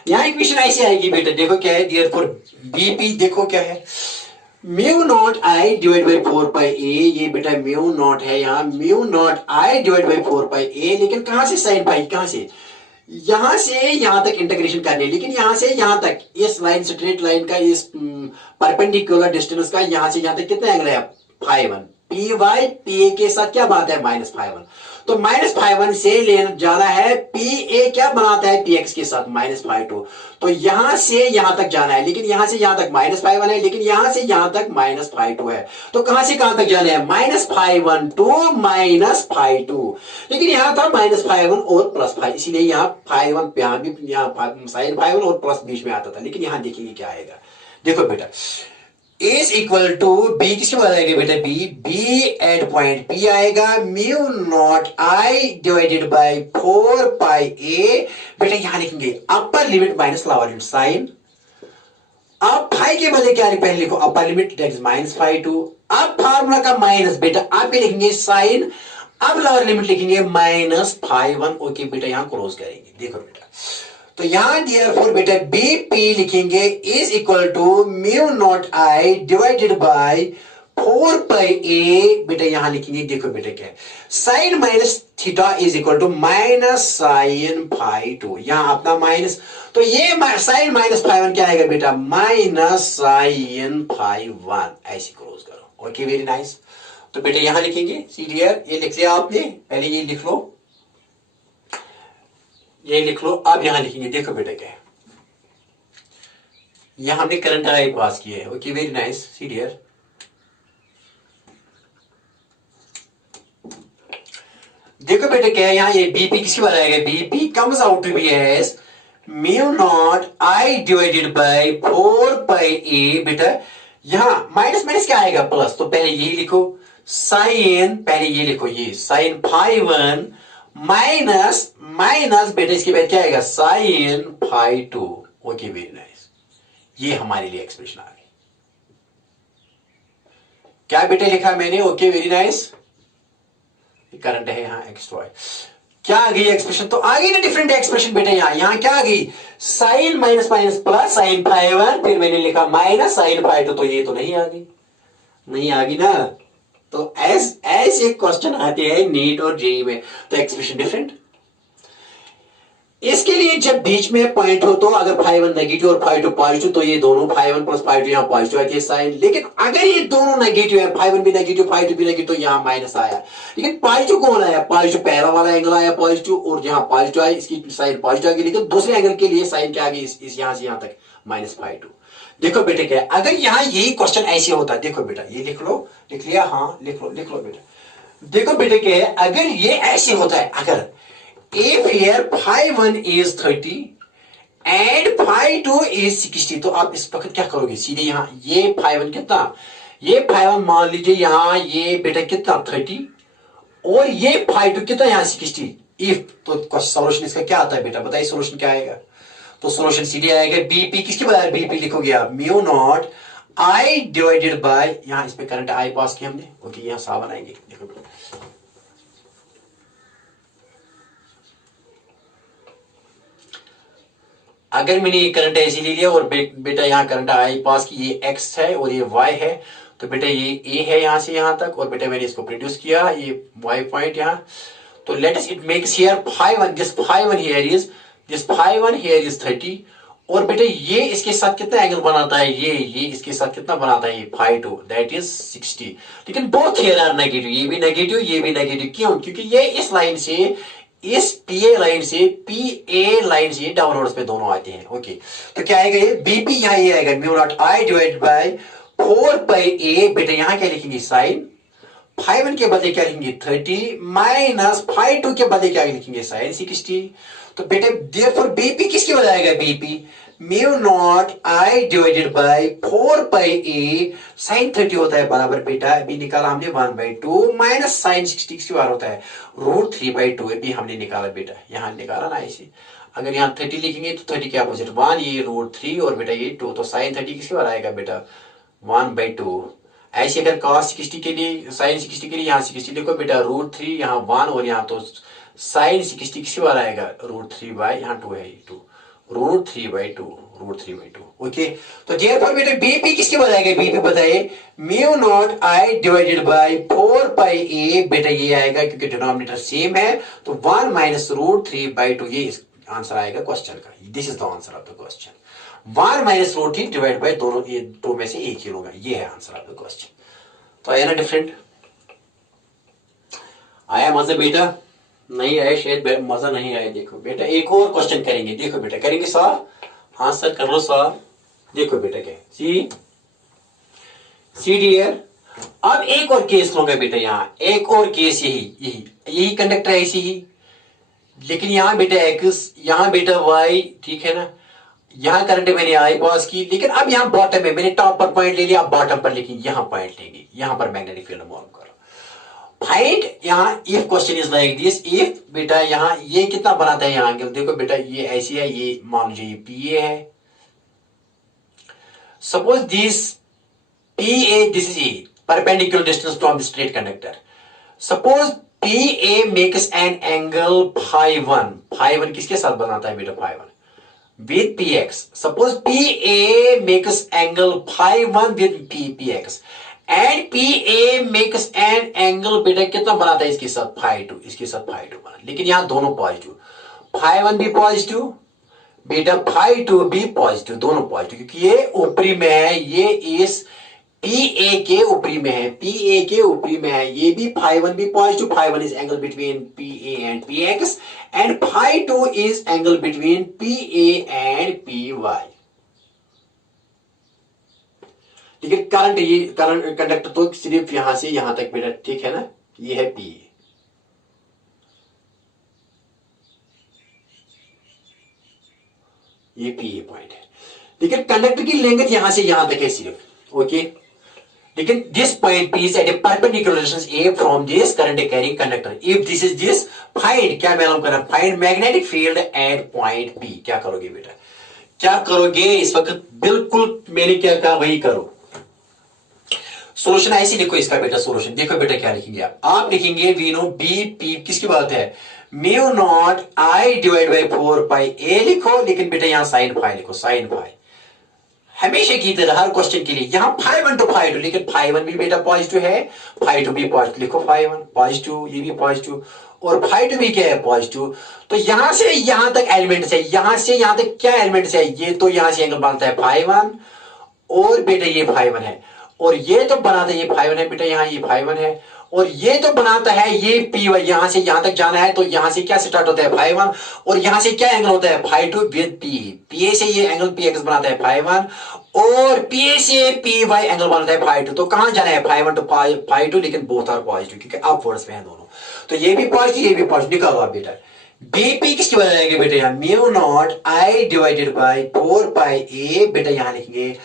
यहां इक्वेशन ऐसे आएगी बेटा, देखो क्या है, देयरफॉर बीपी देखो क्या है, mu naught I divide by 4 pi ए, ये बेटा म्यू नॉट है, यहाँ mu naught I divide by 4 pi ए, लेकिन कहां से साइन पाई, कहां से, यहां से यहां तक इंटीग्रेशन करने, लेकिन यहां से यहां तक इस लाइन, स्ट्रेट लाइन का, इस परपेंडिकुलर डिस्टेंस का यहां से यहां तक कितना एंगल है, phi 1। P Y P A के साथ क्या बात है, माइनस फाई 1, तो माइनस फाई 1 से लेना जाना है, पी ए क्या बनाता है, पी एक्स के साथ माइनस फाई 2, तो यहां से यहां तक जाना है, लेकिन यहां से यहां तक माइनस फाई 1 है, लेकिन यहां से यहां तक माइनस फाई 2 है, तो कहां से कहां तक जाना है, minus phi 1 to minus phi 2, लेकिन यहां था माइनस फाई 1 और प्लस फाई, इसीलिए यहां फाई 1 यहां भी, यहां साइन फाई 1 और प्लस बीच में आता था, लेकिन यहां देखेंगे क्या आएगा। देखो बेटा इज इक्वल टू बी, किसके बाद आएगा बेटा, बी एट पॉइंट पी आएगा, mu naught I divided by 4 pi a, बेटा यहां लिखेंगे upper limit minus lower limit sine, अब फाई के बदले क्या पहले लिखो, upper limit that is minus phi 2, अब फार्मूला का माइनस बेटा आप लिखेंगे साइन, अब लोअर लिमिट लिखेंगे माइनस फाई 1। ओके बेटा यहां क्लोज करेंगे। देखो बेटा तो यहां देयरफॉर बेटा बीपी लिखेंगे is equal to mu naught I divided by 4 pi a, बेटा यहां लिखेंगे, देखो बेटा क्या है, sine minus theta is equal to minus sine phi 2, यहां अपना माइनस, तो ये साइन माइनस फाई 1 क्या आएगा बेटा, माइनस साइन फाई 1, ऐसे क्लोज करो। Okay very nice. तो बेटा यहां लिखेंगे सीरियर, ये लिख लिया आपने, पहले ये लिख लो, ये लिख लो, अब यहां लिखेंगे, देखो बेटा क्या है, यहाँ हमने करंट आई पास किया है। Okay, very nice, see dear. देखो बेटे क्या है यहाँ, ये बीपी किसके बारे आएगा, BP comes out to be as mu naught I divided by 4 pi a. बेटा यहाँ माइनस माइनस क्या आएगा, प्लस, तो पहले ये लिखो साइन, पहले ये लिखो ये साइन फाई 1 माइनस माइनस बेटा इसके बाद क्या आएगा sine phi 2। Okay, very nice, ये हमारे लिए एक्सप्रेशन आ गई। क्या बेटे लिखा मैंने, ओके वेरी नाइस, करंट है यहाँ एक्स वाई। क्या आ गई एक्सप्रेशन, तो आ गई ना डिफरेंट एक्सप्रेशन बेटा। यहाँ क्या आ गई, sine minus minus plus sine phi 1, फिर मैंने लिखा माइनस साइन फाई 2, तो ये तो नहीं आ गई, नहीं आ गई ना। तो ऐसे क्वेश्चन आते हैं नीट और जेई में, तो एक्सप्रेशन डिफरेंट। इसके लिए जब बीच में पॉइंट हो तो अगर फाई 1 नेगेटिव और फाई 2 पॉजिटिव, तो ये दोनों फाई 1 प्लस फाई 2 यहाँ पॉजिटिव आती है साइन। लेकिन अगर ये दोनों नेगेटिव है, फाई 1 भी नेगेटिव फाई 2 भी नेगेटिव, तो यहाँ माइनस आया। लेकिन पॉजिटिव कौन आया, पॉजिटिव पहला वाला एंगल आया पॉजिटिव, और यहाँ पॉजिटिव आया, इसकी साइन पॉजिटिव आ गई। लेकिन दूसरे एंगल के लिए साइन क्या आ गई, इस यहां से यहां तक माइनस फाई 2। देखो बेटे क्या है, अगर यहाँ यही क्वेश्चन ऐसे होता है, देखो बेटा ये लिख लो, लिख लिया, हाँ लिख लो बेटा। देखो बेटे क्या है, अगर ये ऐसे होता है, अगर if here phi 1 is 30 and phi 2 is 60, तो आप इस वक्त क्या करोगे, सीधे यहाँ ये phi 1 कितना, ये phi 1 मान लीजिए यहाँ ये बेटा कितना 30 और ये phi 2 कितना यहाँ 60। इफ तो सॉल्यूशन इसका क्या आता है बेटा, बताइए सॉल्यूशन क्या आएगा। तो सॉल्यूशन सीधे आएगा बीपी, किसके बराबर बीपी लिखोगे आप, mu naught I divided bye, यहाँ इस पे करंट आई पास किया हमने। ओके, यहाँ सा बनाएंगे, देखो बेटा अगर मैंने ये करंट ऐसे ले लिया और बेटा यहाँ करंट आई पास की, ये एक्स है और ये वाई है, तो बेटा ये ए है यहाँ से यहाँ तक, और बेटा मैंने इसको प्रोड्यूस किया ये वाई पॉइंट यहाँ। तो let us it makes here phi 1, this phi 1 here is, this phi 1 here is 30, और बेटा ये इसके साथ कितना एंगल बनाता है, ये इसके साथ कितना बनाता है, ये फाई 2 दैट इज 60। लेकिन बोथ हियर आर नेगेटिव, ये भी नेगेटिव ये भी नेगेटिव, क्यों, क्योंकि ये इस लाइन से, इस पीए लाइन से, पीए लाइन से डाउनवर्ड्स पे दोनों आते हैं। ओके, तो क्या आएगा ये बीपी, यहाँ ये आएगा mu naught I divide by 4 pi a. बेटा यहाँ क्या लिखेंगे साइन फाई 1 के बदले क्या लिखेंगे 30 माइनस फाई 2 के बदले क्या लिखेंगे साइन 60। तो बेटा देयरफॉर बीपी किसके बदले आएगा, BP mu naught I divided by 4 pi A. Sine 30 होता है बराबर बेटा, अभी निकाला हमने 1/2 माइनस साइन 60 किसके बराबर होता है √3/2, अभी हमने निकाला बेटा, यहाँ निकाला ना ऐसे। अगर यहाँ 30 लिखेंगे तो 30 के अपोजिट 1, ये √3 और बेटा ये 2, तो साइन 30 किसके बराबर आएगा बेटा 1/2। ऐसे अगर cos 60 के लिए, साइन 60 के लिए यहाँ 60 लिखो बेटा √3, यहाँ 1 और यहाँ तो साइन 60 किसके बराबर आएगा √3 बाय, यहाँ 2 है 2, √3/2। ओके, तो देयरफॉर बेटा बीपी किसके बताएगा, बीपी बताइए mu naught I divided by 4 pi a. बेटा ये आएगा क्योंकि डिनोमिनेटर सेम है, तो 1 माइनस √3/2, ये आंसर आएगा क्वेश्चन का, this is the answer of the question. 1 minus √3 divide by दोनों, ये दो में से एक ही होगा, ये है आंसर ऑफ द क्वेश्चन। तो आया ना डिफरेंट, आया मजा बेटा, नहीं आया शायद मजा नहीं आया। देखो बेटा एक और क्वेश्चन करेंगे, देखो बेटा करेंगे सॉल्व, हाँ सर कर लो सॉल्व। देखो बेटा क्या सी डियर, अब एक और केस लूंगा बेटा, यहाँ एक और केस यही कंडक्टर है ऐसी ही, लेकिन यहाँ बेटा एक्स, यहाँ बेटा वाई, ठीक है ना, यहाँ करंट मैंने आई पास की, लेकिन अब यहाँ बॉटम है, मैंने टॉप पर पॉइंट ले लिया, अब बॉटम पर लेकिन यहाँ पॉइंट लेंगे, यहाँ पर मैग्नेटिक फील्ड मालूम करो। फाइंड, यहाँ if question is like this, if बेटा यहाँ ये कितना बनाता है यहाँ, देखो बेटा ये ऐसी है, ये मान लीजिए ये पीए है, suppose this P A, this is a perpendicular distance from the straight conductor. Suppose P A makes an angle phi 1 किसके साथ बनाता है बेटा phi 1 with px. Suppose PA makes angle phi 1 with px and PA makes an angle बेटा कितना बनाता है इसके साथ phi 2, इसके साथ phi 2 बना, लेकिन यहाँ दोनों पॉजिटिव, phi 1 भी पॉजिटिव बेटा, phi 2 भी पॉजिटिव, दोनों पॉजिटिव, क्योंकि ये ऊपरी में है, ये इस PA के ऊपरी में है, PA के ऊपरी में है, ये भी phi 1 भी positive, phi 1 is angle between PA and PX and phi 2 is angle between PA and PY. लेकिन करंट, ये करंट कंडक्टर तो सिर्फ यहां से यहां तक बेटा, ठीक है ना, ये है पी, ये पी ये पॉइंट है, लेकिन कंडक्टर की लेंथ यहां से यहां तक है सिर्फ, ओके। लेकिन this point P is at a perpendicular distance a from this current carrying conductor, if this is this, find, क्या मालूम करना, find magnetic field at point P. क्या करोगे बेटा, क्या करोगे इस वक्त, बिल्कुल मैंने क्या कहा वही करो। सोल्यूशन ऐसे लिखो इसका बेटा, सोल्यूशन देखो बेटा क्या लिखेंगे आप लिखेंगे वी नो बी पी किसकी बात है, mu naught I divide by 4 pi ए लिखो, लेकिन बेटा यहां साइन फाई लिखो, साइन फाई हमेशा की तरह हर क्वेश्चन के लिए, यहां फाई 1 टू फाई 2, लेकिन फाई 1 भी बेटा पॉजिटिव है, फाई 2 भी पॉजिटिव, लिखो फाई 1 पॉजिटिव, ये भी पॉजिटिव, और फाई 2 भी क्या है पॉजिटिव। तो यहां से यहां तक एलिमेंट्स है, यहां से यहां तक क्या एलिमेंट्स है, ये तो यहां से एंगल बनता है फाई 1, और बेटा ये फाई 1 है, और ये तो बनाता है ये फाई 1 है बेटा, यहां ये फाई 1 है, और ये तो बनाता है ये पी 1, यहां से यहां तक जाना है, तो यहां से क्या स्टार्ट होता है फाई 1, और यहां से क्या एंगल होता है फाई 2 विद पी, पी से ये एंगल पी एक्स बनाता है फाई 1, और पी से पी वाई एंगल बनाता है फाई 2, तो कहां जाना है फाई 1 टू फाई 2, लेकिन बोथ आर पॉजिटिव क्योंकि अपवर्ड्स में है दोनों, तो ये भी पॉजिटिव ये भी पॉजिटिव, निकालो आप बेटा। बीपी किसकी बना जाएगा बेटा, यहाँ mu naught I divided by 4 pi a, बेटा यहां लिखेंगे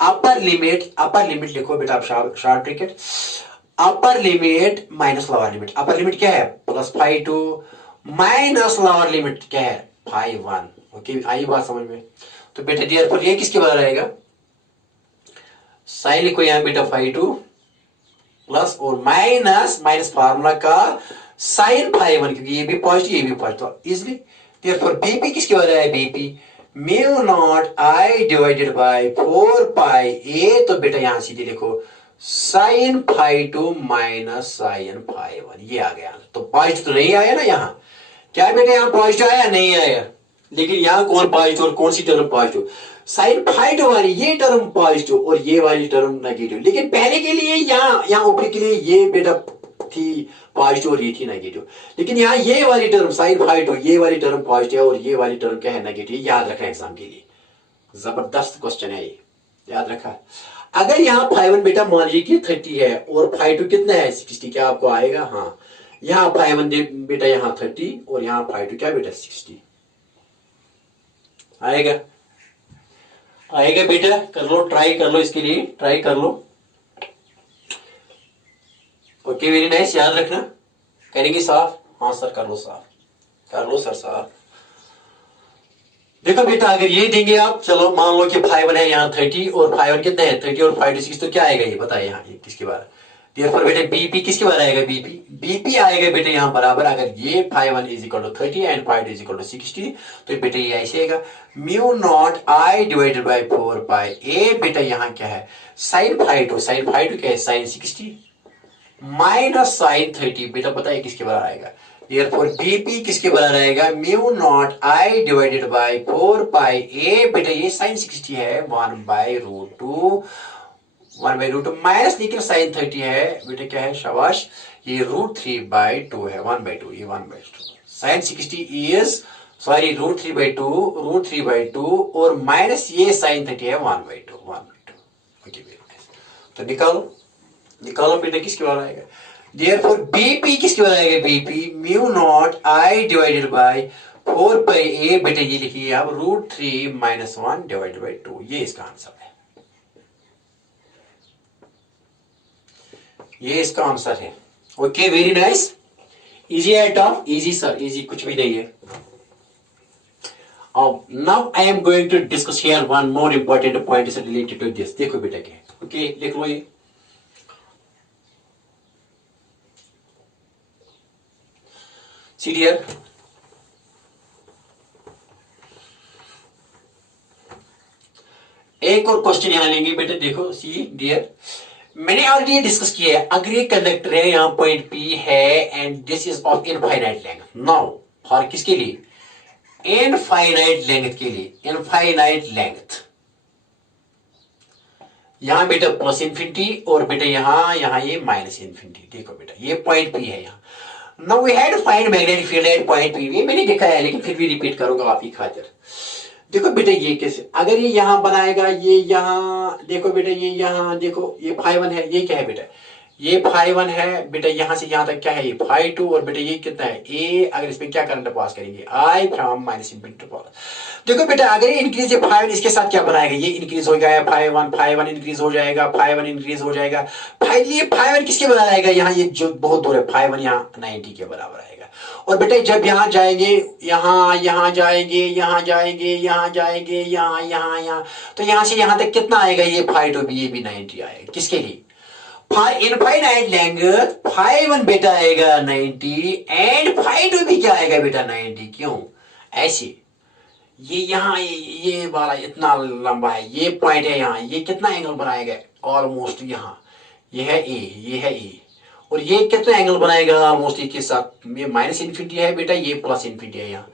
अपर लिमिट लिखो बेटा आप, short bracket, upper limit minus lower limit, upper limit क्या है plus phi 2, minus lower limit क्या है फाई 1, ओके आई बात समझ में। तो बेटा देयरफॉर ये किसके बराबर आएगा, साइन लिखो यहां बेटा फाई 2 प्लस और माइनस फार्मूला का साइन फाई 1, क्योंकि ये भी पॉजिटिव ये भी पॉजिटिव, इजिली देयरफॉर बीपी किसके बराबर है, BP mu naught I divided by 4 pi ए, तो बेटा यहां सीधे लिखो sine phi 2 minus sine phi 1, ये आ गया। तो पॉजिटिव तो नहीं आया ना यहाँ, क्या बेटा यहाँ पॉजिटिव आया नहीं आया, लेकिन यहाँ कौन पॉजिटिव और कौन सी टर्म पॉजिटिव, साइन फाई 2 वाली ये टर्म पॉजिटिव और ये वाली टर्म नेगेटिव, लेकिन पहले के लिए यहाँ ऊपर के लिए ये बेटा थी पॉजिटिव और ये थी नेगेटिव, लेकिन यहाँ ये वाली टर्म साइन फाई 2 ये वाली टर्म पॉजिटिव और ये वाली टर्म क्या है नेगेटिव, याद रखना एग्जाम के लिए, जबरदस्त क्वेश्चन है ये, याद रखा। अगर यहाँ फाई 1 बेटा मान लीजिए कि 30 है और फाई 2 कितना है 60, क्या आपको आएगा, हाँ यहाँ फाई 1 बेटा यहाँ 30 और यहाँ फाई 2 क्या बेटा 60 आएगा, आएगा बेटा, कर लो ट्राई कर लो, इसके लिए ट्राई कर लो, ओके वेरी नाइस, याद रखना, करेंगे साफ, हाँ सर कर लो साफ, कर लो सर साफ। देखो बेटा अगर ये देंगे आप, चलो मान लो कि फाई 1 है यहाँ 30 और फाई 1 कितना है 30 और फाई 2 60, तो क्या आएगा ये बताए यहाँ, ये किसके बारे, देयरफॉर बेटा बीपी किसके बारे आएगा, बीपी आएगा बेटा यहाँ बराबर, अगर ये phi 1 is equal to 30 and phi 2 is equal to 60, तो बेटा ये ऐसे आएगा mu naught I divided by 4 pi a, बेटा यहाँ क्या है साइन फाई 2 क्या है साइन 60 माइनस साइन 30, बेटा बताइए किसके बराबर आएगा, Therefore BP किसके बराबर आएगा, mu naught I divided by 4 pi a, बेटा ये साइन 60 है 1 बाई रूट 2 माइनस, लेकिन साइन 30 है बेटा क्या है शाबाश, ये रूट 3 बाई 2 है 1 बाई 2, ये 1 by 2, sine 60 is sorry root 3 by 2 और माइनस ये साइन 30 है 1 बाई 2 ओके, तो निकालो बेटा किसके बराबर आएगा, Therefore BP किसके बराबर आएगा, BP mu naught I divided by 4 pi a, बेटा ये लिखिए आप रूट 3 माइनस 1 डिवाइडेड बाई 2, ये इसका आंसर है, ये इसका आंसर है, ओके वेरी नाइस, इजी है टफ, इजी सर इजी कुछ भी नहीं है। Now I am going to discuss here one more important point is related to this, देखो बेटा क्या, ओके लिख लो ये, See dear, एक और क्वेश्चन यहां लेंगे बेटा, देखो सी डियर, मैंने ऑलरेडी डिस्कस किया है, अगर ये कंडक्टर है यहां पॉइंट पी है and this is of infinite length, now for किसके लिए, इनफाइनाइट लेंथ के लिए, इनफाइनाइट लेंथ यहां बेटा प्लस इंफिनिटी और बेटा यहां ये माइनस इंफिनिटी, देखो बेटा ये पॉइंट पी है यहां, Now we had to find magnetic field at point P, मैंने देखा है लेकिन फिर भी रिपीट करूंगा आपकी खातिर। देखो बेटा ये कैसे, अगर ये यहाँ बनाएगा, ये यहाँ देखो बेटा, ये यहाँ देखो, ये फाइव वन है, ये क्या है बेटा, ये फाइव वन है बेटा, यहाँ से यहाँ तक क्या है, ये फाइव टू, और बेटा ये कितना है ए, अगर इसमें क्या करंट पास करेंगे, I from minus infinity to plus. देखो बेटा अगर ये इंक्रीज है फाइव, इसके साथ क्या बनाएगा, ये इंक्रीज हो गया, फाइव वन इंक्रीज हो जाएगा, फाइव वन इंक्रीज हो जाएगा, फाइव, ये फाइव वन किसके बनाएगा, यहाँ ये जो बहुत दूर है, फाइव वन यहाँ 90 के बराबर आएगा। और बेटे जब यहाँ जाएंगे, यहाँ जाएंगे, यहाँ जाएंगे, यहाँ जाएंगे, यहाँ, तो यहाँ से यहाँ तक कितना आएगा, ये फाइव टू भी, ये भी 90 आएगा। किसके लिए, इनफाइनाइट लेंथ फाइव वन बेटा आएगा 90 एंड फाइव टू भी क्या आएगा बेटा 90। क्यों ऐसे, ये यहाँ ये वाला इतना लंबा है, ये पॉइंट है यहाँ, ये कितना एंगल बनाएगा ऑलमोस्ट, यहाँ ये है ए, ये है ए, और ये कितना एंगल बनाएगा ऑलमोस्ट ए के साथ, ये माइनस इन्फिनिटी है बेटा, ये प्लस इन्फिनिटी है, यहाँ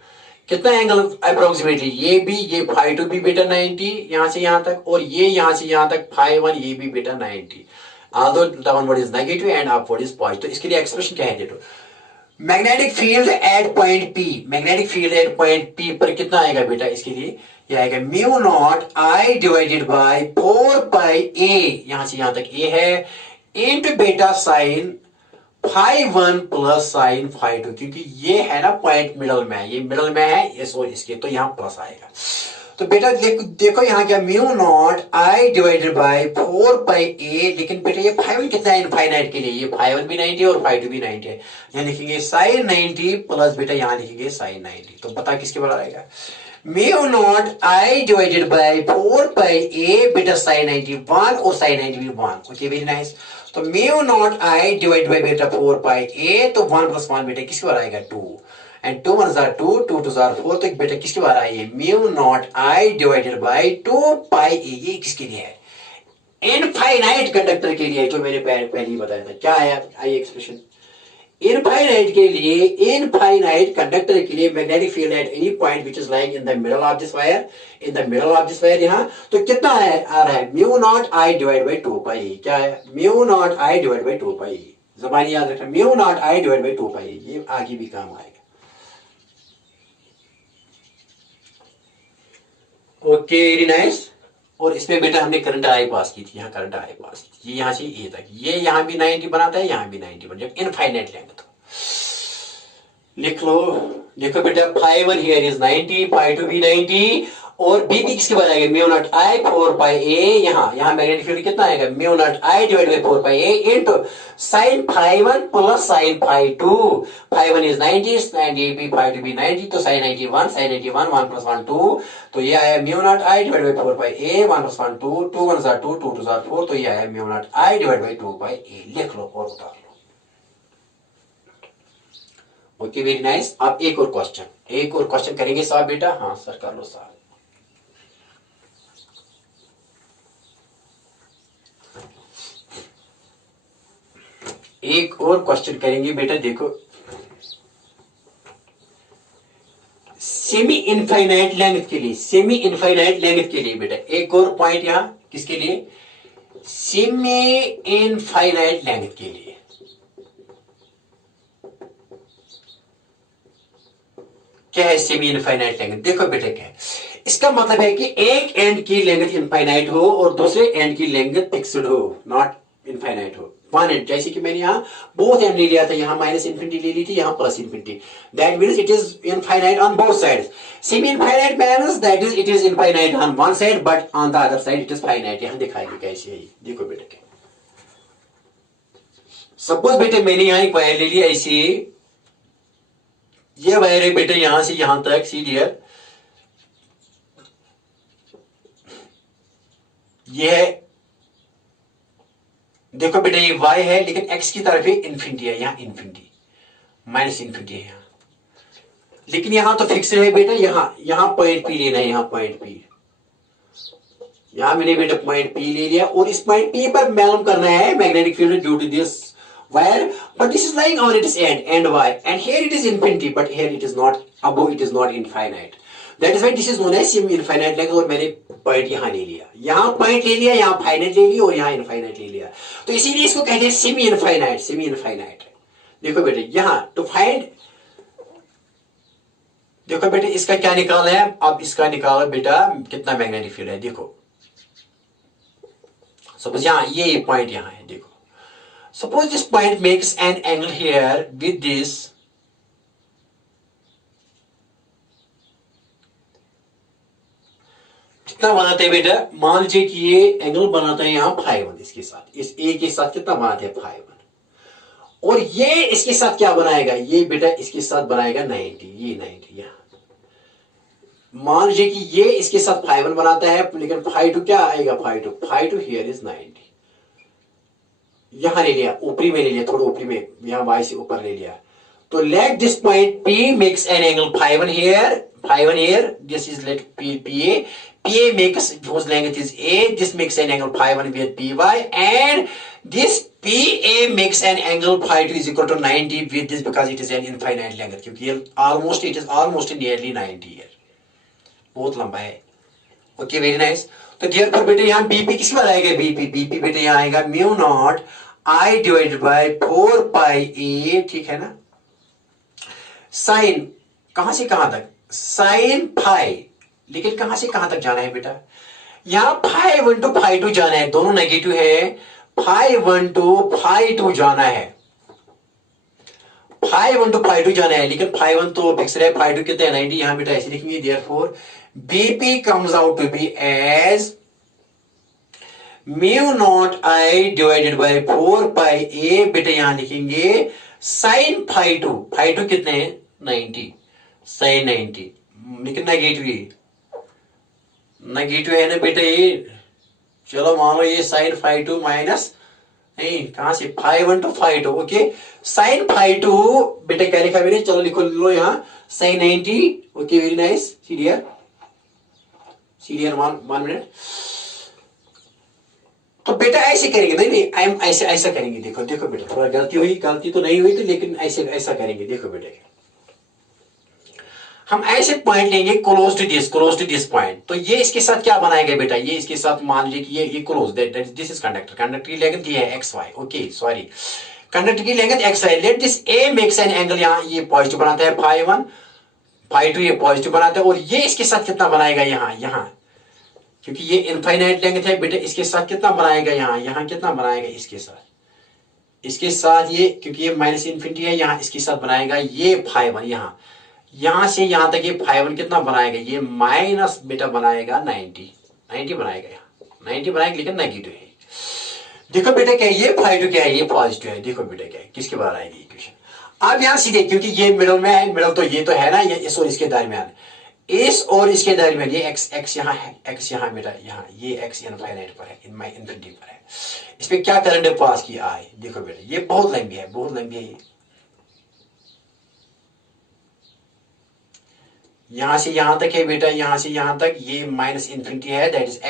कितना एंगल अप्रोक्सीमेटली, ये भी, ये फाइव टू भी बेटा 90 यहाँ से यहाँ तक, और ये यहाँ से यहाँ तक फाइव वन, ये भी बेटा 90, although downward is negative and upward is positive। तो इसके लिए एक्सप्रेशन क्या है देखो, magnetic field at point P, magnetic field at point P पर कितना आएगा बेटा, इसके लिए ये आएगा mu naught I divided by 4 pi a, यहां से यहां तक ए है, इनटू बेटा sine phi one plus sine phi two, क्योंकि ये है ना पॉइंट मिडल में, ये मिडल में है इस और इसके, तो यहाँ प्लस आएगा। तो बेटा देखो यहाँ क्या, mu naught I divided by 4 pi ए, लेकिन बेटा ये फाइव कितना है इनफाइनाइट के लिए, ये फाइव वन भी 90 और फाइव टू भी 90 है, यहाँ लिखेंगे साइन 90 प्लस बेटा यहाँ लिखेंगे साइन 90। तो बता किसके बराबर आएगा, mu naught I divided by 4 pi a बेटा साइन 90 1 और साइन 90 भी 1। Okay very nice. तो mu naught I divided by बेटा 4 पाई ए, तो 1 प्लस 1 बेटा किसके बराबर आएगा 2, एंड 2 1 are 2, 2 2 are 4, तो एक बेटा किसके बारे आई है, mu naught I divided by 2 pi ए, ये किसके लिए है, इनफाइनाइट कंडक्टर के लिए, जो मैंने पहले ही बताया था। क्या आया आई एक्सप्रेशन, इनफाइनाइट के लिए, इनफाइनाइट कंडक्टर के लिए magnetic field at any point which is lying in the middle of this wire, in the middle of this wire, यहाँ तो कितना है आ रहा है, mu naught I divide bye 2 पाई, क्या है, mu naught I divide bye 2 पाई, जबानी याद रखना, mu naught I divide bye 2 पाई, ये आगे भी काम आएगा। Okay very nice. और इसमें बेटा हमने करंट आई पास की थी, यहाँ करंट आई पास की थी, ये यहाँ से ए तक, ये यहाँ भी 90 बनाता है, यहाँ भी 90 बन जाए, इनफाइनाइट लेंथ। लिख लो, देखो बेटा phi one here is 90, phi two भी 90, और बी भी किसके बराबर आएगा, म्यू नॉट आई 4 पाई ए, यहाँ मैग्नेटिक फील्ड कितना आएगा, mu naught I divide by 4 pi a into sine phi one plus sine phi two, phi one is 90 and ये भी फाइव टू भी 90, तो साइन 91, साइन 91 1 प्लस 1 2, तो ये आया mu naught I divide by 4 pi A, 1 plus 1 2, 2 1 2, 2 2 4, तो ये आया mu naught I divide bye 2 pi ए। लिख लो और उतार लो। Okay very nice. अब एक और क्वेश्चन करेंगे साहब बेटा, हाँ सर कर लो साहब। एक और क्वेश्चन करेंगे बेटा, देखो सेमी इनफाइनाइट लेंथ के लिए, सेमी इनफाइनाइट लेंथ के लिए बेटा एक और पॉइंट यहां किसके लिए, सेमी इनफाइनाइट लेंथ के लिए। क्या है सेमी इनफाइनाइट लेंथ, देखो बेटा क्या है, इसका मतलब है कि एक एंड की लेंथ इनफाइनाइट हो और दूसरे एंड की लेंथ फिक्स्ड हो, नॉट इनफाइनाइट हो, वन एंड, जैसे कि मैंने यहाँ बोथ एंड ले लिया था, यहाँ माइनस इन्फिनिटी ले ली थी, यहाँ plus infinity, that means it is infinite on both sides. Semi infinite means that is it is infinite on one side but on the other side it is finite. यहाँ दिखाएंगे कैसे है, देखो बेटा क्या, सपोज बेटे मैंने यहाँ एक वायर ले लिया ऐसे, ये वायर है बेटे यहां से यहां तक सीधी है, ये है देखो बेटा ये y है, लेकिन x की तरफ इन्फिनिटी है, यहाँ इन्फिनिटी माइनस इन्फिनिटी है यहाँ, लेकिन यहां तो फिक्स है बेटा, यहाँ पॉइंट P लेना है, यहाँ पॉइंट P, यहाँ मैंने बेटा पॉइंट P ले लिया और इस पॉइंट P पर मालूम करना है magnetic field due to this wire, but this is lying on its end y, and here it is infinity, but here it is not, above it is not infinite, that is why this is known as semi infinite length। और मैंने point यहाँ ले लिया, यहाँ point ले लिया, यहाँ finite ले लिया और यहाँ इनफाइनाइट ले लिया, तो इसीलिए इसको कहते हैं सेमी इनफाइनाइट, सेमी इनफाइनाइट। देखो बेटे यहाँ टू फाइंड, देखो बेटा इसका क्या निकालना है, अब इसका निकालो बेटा कितना मैग्नेटिक फील्ड है। देखो सपोज यहाँ ये पॉइंट यहाँ है, देखो suppose this point makes an angle here with this, कितना बनाते हैं बेटा, मान लीजिए कि ये एंगल बनाता है यहाँ φ1 इसके साथ, इस ए के साथ कितना बनाते हैं φ1, और ये इसके साथ क्या बनाएगा, ये बेटा इसके साथ बनाएगा 90, ये 90 यहाँ। मान लीजिए कि ये इसके साथ φ1 बनाता है, लेकिन φ2 क्या आएगा, φ2 हियर इज 90, यहां ले लिया, ऊपरी में ले लिया, थोड़ा ऊपरी में, यहां y से ऊपर ले लिया। तो let this point P makes an angle φ1 here, this is let PA makes, whose length is A, this makes an angle φ1 with PY, and this PA makes an angle φ2 is equal to 90 with this, because it is an infinite length, क्योंकि it is almost nearly 90 here, बहुत लंबा है। Okay very nice. तो therefore बेटे यहाँ BP किसके बाद आएगा, बीपी बेटे यहाँ आएगा mu naught I divided by 4 pi ए, ठीक है ना। साइन कहां से कहां तक, साइन फाई, लेकिन कहां से कहां तक जाना है बेटा, यहाँ φ1 to φ2 जाना है, दोनों नेगेटिव है, φ1 to φ2 जाना है, φ1 to φ2 जाना है, लेकिन φ1 तो फिक्स है, φ2 कितना है 90, यहां बेटा ऐसे लिखेंगे। Therefore BP comes out to be as mu naught I divided by 4 pi a, बेटा यहां लिखेंगे साइन φ2 कितने हैं 90, साइन 90, लेकिन नेगेटिव है ना बेटा ये, चलो मान लो ये साइन φ2 माइनस, नहीं कहां से φ1 to φ2, ओके साइन φ2 बेटा क्या लिखा मैंने, चलो लिखो लो यहाँ साइन 90, ओके वेरी नाइस, सीरियर 1 मिनट। तो बेटा ऐसे करेंगे, नहीं ऐसा करेंगे, देखो बेटा थोड़ा गलती तो नहीं हुई तो, लेकिन ऐसा करेंगे, देखो बेटा हम ऐसे पॉइंट लेंगे क्लोज टू दिस पॉइंट, तो ये इसके साथ क्या बनाएगा बेटा, ये इसके साथ मान लीजिए कि ये क्लोज, दिस इज कंडक्टर की लेंथ ये है xy, ओके सॉरी कंडक्टर की length xy, let this a makes an angle, यहाँ ये पॉजिटिव बनाता है φ1, φ2 ये पॉजिटिव बनाता है, और ये इसके साथ कितना बनाएगा यहाँ क्योंकि ये इनफाइनाइट लेंथ है बेटा, इसके साथ कितना बनाएगा यहाँ कितना बनाएगा इसके साथ ये, क्योंकि ये माइनस इन्फिनिटी है, यहाँ इसके साथ बनाएगा ये φ1, यहाँ से यहाँ तक ये φ1 कितना बनाएगा, ये माइनस बेटा बनाएगा 90 बनाएगा, यहाँ 90 बनाएगा, लेकिन नेगेटिव है। देखो बेटा क्या है, ये φ2 क्या है, ये पॉजिटिव है, देखो बेटा क्या है, किसके बाहर आएगी इक्वेशन। अब यहाँ सीधे, क्योंकि ये मिडल में है, मिडल तो ये तो है ना, ये इस और इसके दरमियान, इस और इसके दरमियान ये x यहाँ है, x यहाँ बेटा, यहाँ ये x इनफाइनाइट पर है, इनफिनिटी पर है, इसमें क्या करंट पास किया आई, देखो बेटा ये बहुत लंबी है, यहां से यहां तक है बेटा, यहां से यहां तक ये माइनस इन्फिनिटी है, that is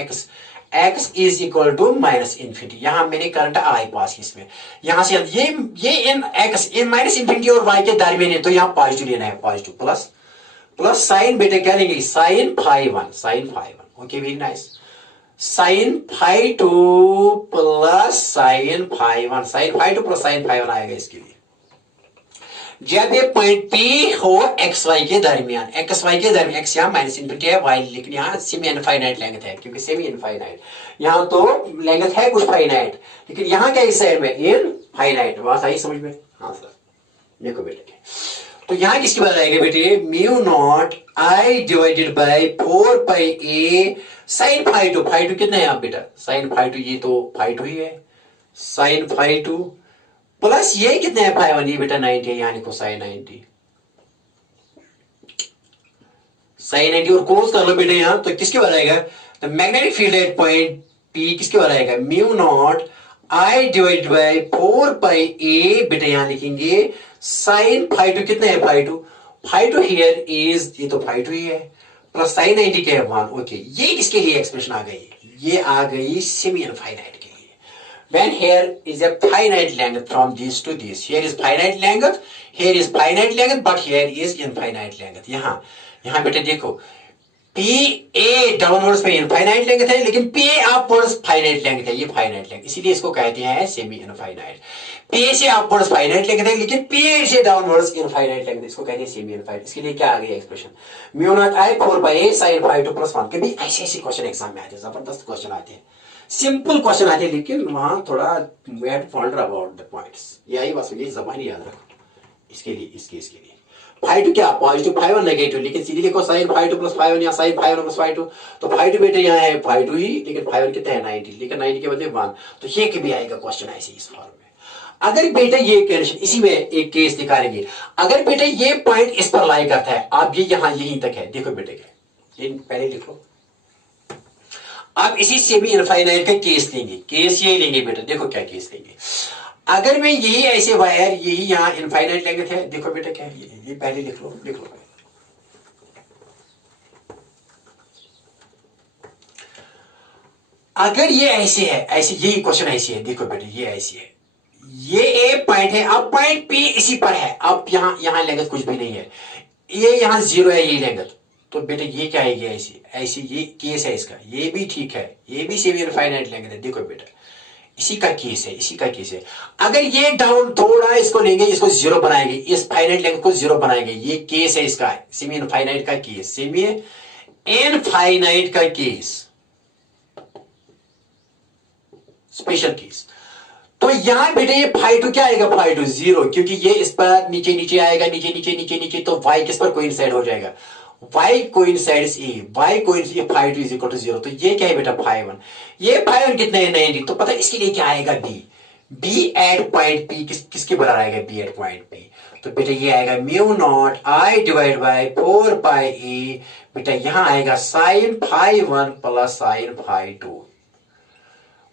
x is equal to minus infinity, यहां मैंने करंट आई पास की इसमें, यहां से ये इन x इन माइनस इन्फिनिटी और y के दरमियान है, तो यहां पॉजिटिव लेना है, पॉजिटिव प्लस साइन बेटा क्या लेंगे, sine φ1, okay very nice, sine φ2 plus sine φ1 plus sine φ1 आएगा इसके लिए। जब ये पॉइंट P हो xy के दरमियान, x यहाँ माइनस इन्फिनिटी है, y लेकिन यहाँ सेमी इनफाइनाइट लेंथ है, क्योंकि सेमी इनफाइनाइट यहाँ तो लेंथ है कुछ फाइनाइट, लेकिन यहाँ क्या इस साइड में इनफाइनाइट, बात आई समझ में, हाँ सर देखो बेटे, तो यहाँ किसकी बात आएगी बेटे, mu naught I divided by 4 pi A sine φ2 कितना है आप बेटा, साइन φ2 ये तो φ2 ही है, साइन φ2 प्लस ये कितने है φ1, ये बेटा 90 है, यहाँ लिखो साइन 90 और क्लोज कर लो बेटा यहाँ, तो किसके बारे आएगा, the magnetic field at point P किसके बारे आएगा, mu naught I divide by 4 pi a, बेटा यहाँ लिखेंगे साइन φ2 कितने है φ2 हियर इज, ये तो φ2 ही है, प्लस साइन 90 क्या है 1, ओके ये किसके लिए एक्सप्रेशन आ गई, ये आ गई सेमी इनफाइनाइट के लिए, when here is a finite length from this to this, here is finite length, but here is infinite length, यहाँ बेटे देखो पी ए डाउनवर्ड्स में इनफाइनाइट लेंथ है, लेकिन P A upwards finite length है, ये फाइनाइट लेंथ, इसीलिए इसको कहते हैं सेमी इनफाइनाइट। पी ए से अपवर्ड्स फाइनाइट लेंथ है, लेकिन पी ए से डाउनवर्ड्स इनफाइनाइट लेंथ, इसको कहते हैं सेमी इनफाइनाइट। इसके लिए क्या आ गया एक्सप्रेशन, म्यू नॉट आई 4/8 sin phi 2 + 1। कभी ऐसे ऐसे क्वेश्चन एग्जाम में आते हैं, जबरदस्त क्वेश्चन आते हैं, सिंपल क्वेश्चन आते हैं, लेकिन वहां थोड़ा we have to wonder about the points. यही बस, ये जबान याद रखो इसके लिए, इसके लिए फाइ टू क्या पॉजिटिव, फाइ वन नेगेटिव, लेकिन सीधी लिखो sine phi two plus phi one या sine phi one plus phi two. तो फाइ टू बेटे यहाँ है फाइ टू ही, लेकिन फाइ वन कितना है 90, लेकिन 90 के बदले 1। तो ये कभी आएगा क्वेश्चन ऐसे इस फॉर्म में। अगर बेटा ये कंडीशन, इसी में एक केस निकालेंगे, अगर बेटा ये पॉइंट इस पर लाई करता है, आप ये यहाँ यहीं तक है, देखो बेटे क्या, पहले लिखो। आप इसी सेमी इनफाइनाइट का केस लेंगे, केस ये लेंगे बेटा, देखो क्या केस लेंगे। अगर मैं यही ऐसे वायर, यही यहाँ इनफाइनाइट लेंथ है, देखो बेटा क्या है, ये पहले लिख लो, लिख लो। अगर ये ऐसे है, ऐसे, यही क्वेश्चन ऐसे है, देखो बेटा ये ऐसे है, ये ए पॉइंट है, अब पॉइंट पी इसी पर है, अब यहाँ लेंथ कुछ भी नहीं है, ये यहाँ 0 है, ये लेंथ, तो बेटा ये क्या है, ये ऐसे ऐसे, ये केस है इसका, ये भी ठीक है, ये भी सेमी इनफाइनाइट लेंथ है, देखो बेटा इसी का केस है, इसी का केस है। अगर ये डाउन थोड़ा इसको लेंगे, इसको 0 बनाएंगे, इस फाइनाइट लेंथ को 0 बनाएंगे, ये केस है इसका, सेमी इनफाइनाइट का केस, सेमी इनफाइनाइट का केस, स्पेशल केस। तो यहां बेटे ये फाइ टू क्या आएगा, फाइ टू 0, क्योंकि ये इस पर नीचे नीचे आएगा, नीचे नीचे नीचे नीचे, तो वाई किस पर कोइंसाइड हो जाएगा, y coincides E, y coincides phi 2 is equal to 0। तो ये क्या है बेटा phi 1, ये phi 1 कितना है 90, तो पता है इसके लिए क्या आएगा b एट पॉइंट p, किसके बराबर आएगा b एट पॉइंट p, तो बेटा ये आएगा mu not i divide by 4 pi a, बेटा यहां आएगा sin phi 1 plus sin phi 2।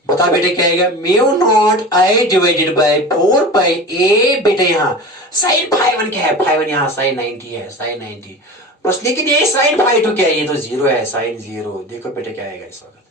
बता बेटा क्या आएगा, mu not i divided by 4 pi a, बेटा यहां sin phi 1 क्या है, phi 1 यहां sin 90 है, sin 90 बस, लेकिन ये साइन फाइ टू क्या है, ये तो 0 है, साइन 0। देखो बेटा क्या आएगा इस वक्त,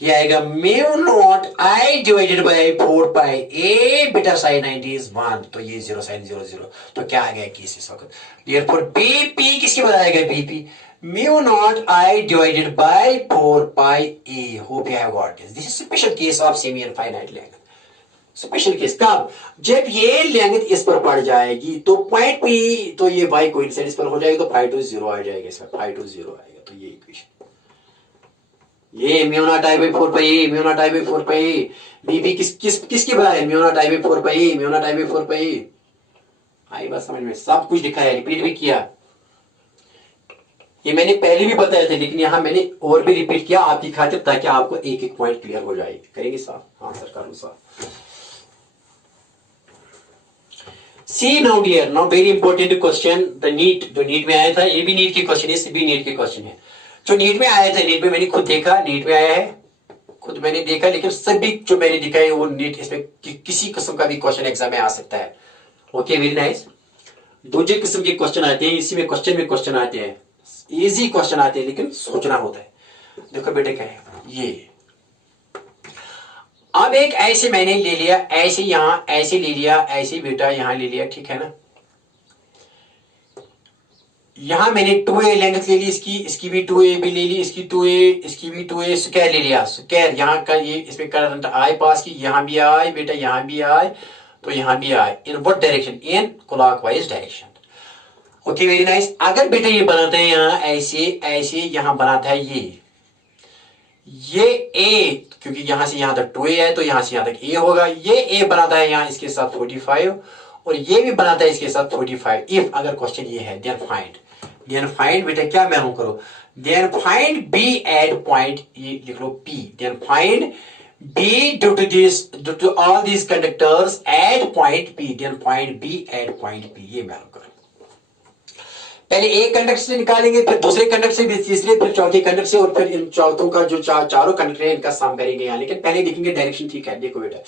ये आएगा mu naught I divided by 4 pi a, बेटा साइन 90 इज 1, तो ये 0 साइन 0 0, तो क्या आ गया केस इस वक्त, देयरफॉर बीपी किसके बराबर आएगा, BP mu naught I divided by 4 pi A. Hope you have got this, this is special case of semi infinite length. Special case कब, जब ये लेंथ इस पर पड़ जाएगी, तो पॉइंट पी, तो ये y कोइंसाइड इस पर हो जाएगा, तो फाइ टू 0 आ जाएगा, इसका फाइ टू 0 आएगा, तो ये इक्वेशन, ये म्यू नॉट आई बाय 4 पाई, म्यू नॉट आई बाय 4 पाई, बीबी किसके बराबर है, म्यू नॉट आई बाय 4 पाई, म्यू नॉट आई बाय 4 पाई। आई बात समझ में, सब कुछ लिखा है, रिपीट भी किया, ये मैंने पहले भी बताया था, लेकिन यहां मैंने और भी रिपीट किया आपकी खातिर, ताकि आपको एक एक पॉइंट क्लियर हो जाए। करेंगे साहब, हाँ सर करूँ साहब। See now dear, now very important question, the NEET, जो नीट में आया था, ये भी नीट के क्वेश्चन है, ये भी नीट के क्वेश्चन है, जो नीट में आया था, नीट में मैंने खुद देखा, नीट में आया है, खुद मैंने देखा, लेकिन सभी जो मैंने दिखा है वो नीट, इसमें किसी किस्म का भी क्वेश्चन एग्जाम में आ सकता है। Okay very nice. दूसरे किस्म के क्वेश्चन आते हैं, इसी में क्वेश्चन आते हैं, इजी क्वेश्चन आते हैं, लेकिन सोचना होता है। देखो बेटे क्या है, ये अब एक ऐसे मैंने ले लिया, ऐसे यहां ऐसे ले लिया, ऐसे बेटा यहां ले लिया, ठीक है ना, यहां मैंने 2a लेंथ ले ली, इसकी भी 2a भी ले ली, इसकी 2a, इसकी भी 2a, स्क्वायर ले लिया, स्क्वायर यहां का, ये इसमें करंट आई पास की, यहां भी आई बेटा, यहां भी आई, तो यहां भी I, in what direction, in clockwise direction. Okay very nice. अगर बेटा ये बनाते हैं यहां ऐसे ऐसे, यहां बनाता है ये a, क्योंकि यहां से यहां तक 2a है, तो यहां से यहां तक a होगा, ये a बनाता है यहां इसके साथ 45, और ये भी बनाता है इसके साथ 45। इफ अगर क्वेश्चन ये है, देन फाइंड बेटा क्या मालूम करो, then find b at point, ये लिख लो p, then find b due to all these conductors at point p, then find b at point p, ये मालूम करो। पहले एक कंडक्टर से निकालेंगे, फिर दूसरे कंडक्टर से, तीसरे, फिर चौथे कंडक्टर से, और फिर इन चौथों का जो चारों कंडक्टर है इनका सम करेंगे यहाँ, लेकिन पहले देखेंगे डायरेक्शन, ठीक है। देखो बेटा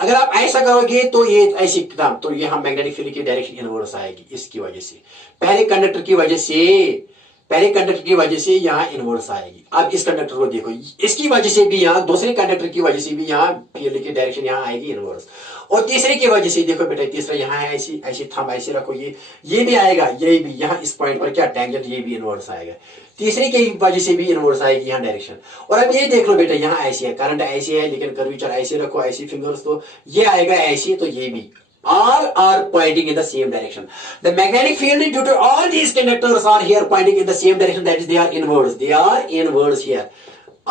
अगर आप ऐसा करोगे तो ये ऐसी एकदम, तो ये हम मैग्नेटिक फील्ड की डायरेक्शन इनवर्स आएगी, इसकी वजह से, पहले कंडक्टर की वजह से पहले कंडक्टर की वजह से यहाँ इनवर्स आएगी। अब इस कंडक्टर को देखो, इसकी वजह से भी यहाँ, दूसरे कंडक्टर की वजह से भी यहाँ फील्ड की डायरेक्शन यहाँ आएगी इनवर्स। और तीसरे की वजह से देखो बेटा, तीसरा यहाँ है, ऐसी ऐसी थंब ऐसे रखो, ये भी आएगा, ये भी यहाँ इस पॉइंट पर क्या टेंजेंट, ये भी इनवर्स आएगा। तीसरे की वजह से भी इनवर्स आएगी यहाँ डायरेक्शन। और अब ये देख लो बेटा, यहाँ ऐसी है, करंट ऐसी है, लेकिन कर्वेचर ऐसे रखो, ऐसी फिंगर्स, तो ये आएगा ऐसी, तो ये भी all are pointing in the same direction. The magnetic field due to all these conductors are here pointing in the same direction, that is they are inwards. They are inwards here.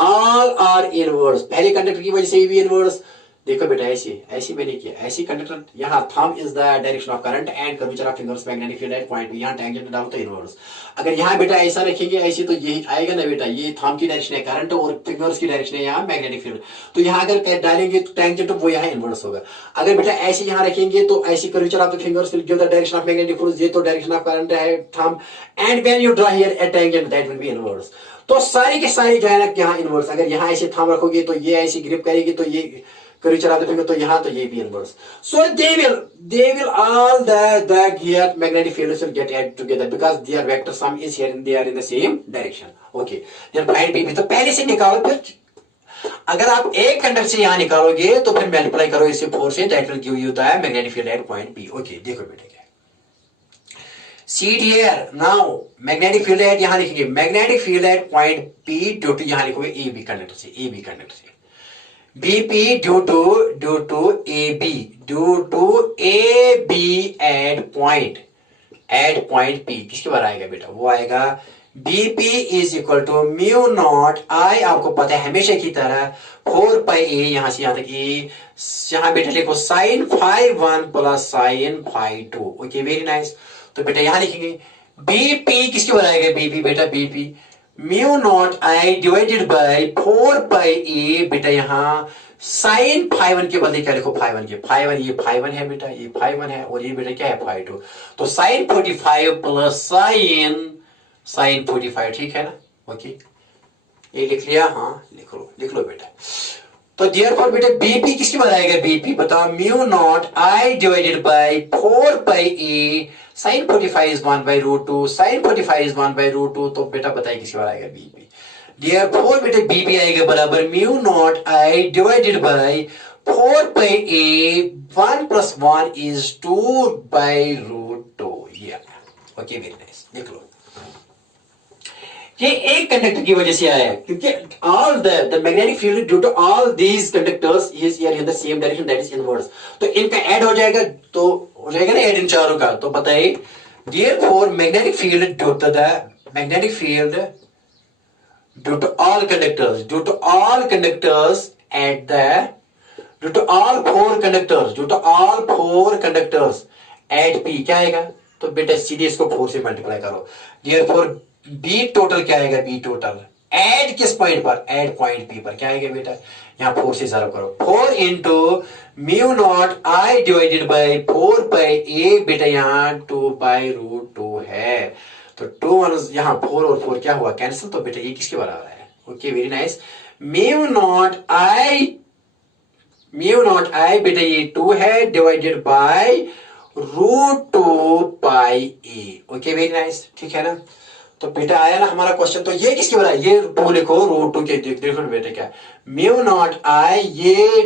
All are inwards. पहले conductor की वजह से भी inwards. देखो बेटा, ऐसी ऐसी मैंने किया, ऐसी कंडक्टर यहाँ, thumb is the direction of current and curvature of fingers magnetic field at point B, यहाँ टेंजेंट डालो तो इनवर्स। अगर यहाँ बेटा ऐसा रखेंगे ऐसे, तो यही आएगा ना बेटा, ये थंब की डायरेक्शन है करंट और फिंगर्स की डायरेक्शन है यहाँ मैग्नेटिक फील्ड, तो यहाँ अगर डालेंगे तो टेंजेंट वो यहाँ इनवर्स होगा। अगर बेटा ऐसे यहाँ रखेंगे तो ऐसी curvature of the fingers will give the direction of magnetic force, ये तो डायरेक्शन ऑफ करंट है thumb, and when you draw here A tangent that will be inverse. तो सारे के सारे जो है ना यहाँ इनवर्स। अगर यहाँ ऐसे थंब रखोगे तो ये ऐसी ग्रिप करेगी, तो ये curvature of the finger, तो यहाँ तो ये भी inverse. So they will all the here magnetic fields will get added together because their vector sum is here and they are in the same direction. Okay. Then find B. तो पहले से निकालो, फिर अगर आप एक कंडक्टर से यहाँ निकालोगे तो फिर मल्टीप्लाई करो इसे 4 से, that will give you the magnetic field at point B. Okay. देखो बेटा क्या है। See here now magnetic field at यहाँ लिखेंगे magnetic field at point P due to यहाँ लिखोगे AB कंडक्टर से BP due to AB at point P किसके बारे आएगा बेटा, वो आएगा BP is equal to mu naught I, आपको पता है हमेशा की तरह 4 pi A, यहाँ से यहाँ तक A, यहाँ बेटा लिखो sin phi 1 plus sin phi 2। Okay, very nice. तो बेटा यहाँ लिखेंगे BP किसके बारे आएगा, BP बेटा BP mu naught I divided by 4 pi a, बेटा यहाँ साइन फाई 1 के बदले क्या लिखो, फाई 1 के, फाई 1 ये फाई 1 है बेटा, ये फाई 1 है, और ये बेटा क्या है फाई 2, तो साइन 45 प्लस साइन 45, ठीक है ना। ओके, ये लिख लिया, हाँ लिख लो बेटा। तो देयरफॉर बेटा बीपी किसके बाद आएगा, बीपी बताओ mu naught I divided by 4 pi A sine 45 is 1 by root 2, sine 45 is 1 by root 2, तो बेटा बताइए किसके बाद आएगा बीपी। देयरफॉर बेटा बीपी आएगा बराबर mu naught I divided by 4 pi A 1 plus 1 is 2 by root 2। Okay, very nice, देख लो ये एक कंडक्टर की वजह से आया है, क्योंकि all the magnetic field due to all these conductors is here in the same direction, that is inverse. तो इनका ऐड हो जाएगा, तो हो जाएगा ना ऐड इन चारों का। तो बताइए therefore magnetic field due to the magnetic field due to all conductors at the due to all four conductors at P क्या आएगा, तो बेटा सीधे इसको 4 से मल्टीप्लाई करो। देयरफॉर बी टोटल क्या आएगा, बी टोटल एड किस पॉइंट पर, एड पॉइंट पी पर क्या आएगा बेटा, यहाँ 4 से जरा करो, 4 into mu naught I divided by 4 pi a, बेटा यहाँ 2 बाई रूट 2 है, तो 2 यहाँ 4 और 4 क्या हुआ कैंसिल, तो बेटा ये किसके बराबर है। Okay, very nice. Mu naught I बेटा ये 2 है divided by root 2 pi a. Okay, very nice, ठीक है ना। तो बेटा आया ना हमारा क्वेश्चन। तो ये किसके बराबर, ये 2 लिखो रूट 2 के, देखो बेटा क्या म्यू नॉट आई, ये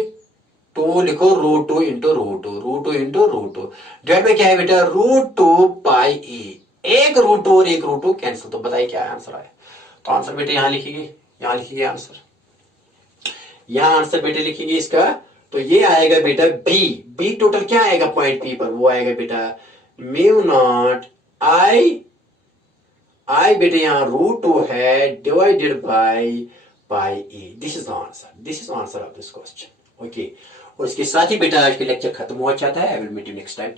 2 लिखो रूट 2 इंटू रूट 2 डिवाइड में क्या है बेटा रूट 2 पाई ए, एक रूट 2 और एक रूट 2 कैंसिल। तो बताइए क्या आंसर आया। तो आंसर बेटा यहाँ लिखिए आंसर, यहाँ आंसर बेटे लिखेंगे इसका। तो ये आएगा बेटा बी टोटल क्या आएगा पॉइंट पी पर, वो आएगा बेटा म्यू नॉट आई बेटे यहाँ रूट 2 है divided by pi A. This is answer of this question. Okay, और इसके साथ ही बेटा आज के लेक्चर खत्म हो जाता है। I will meet you next time.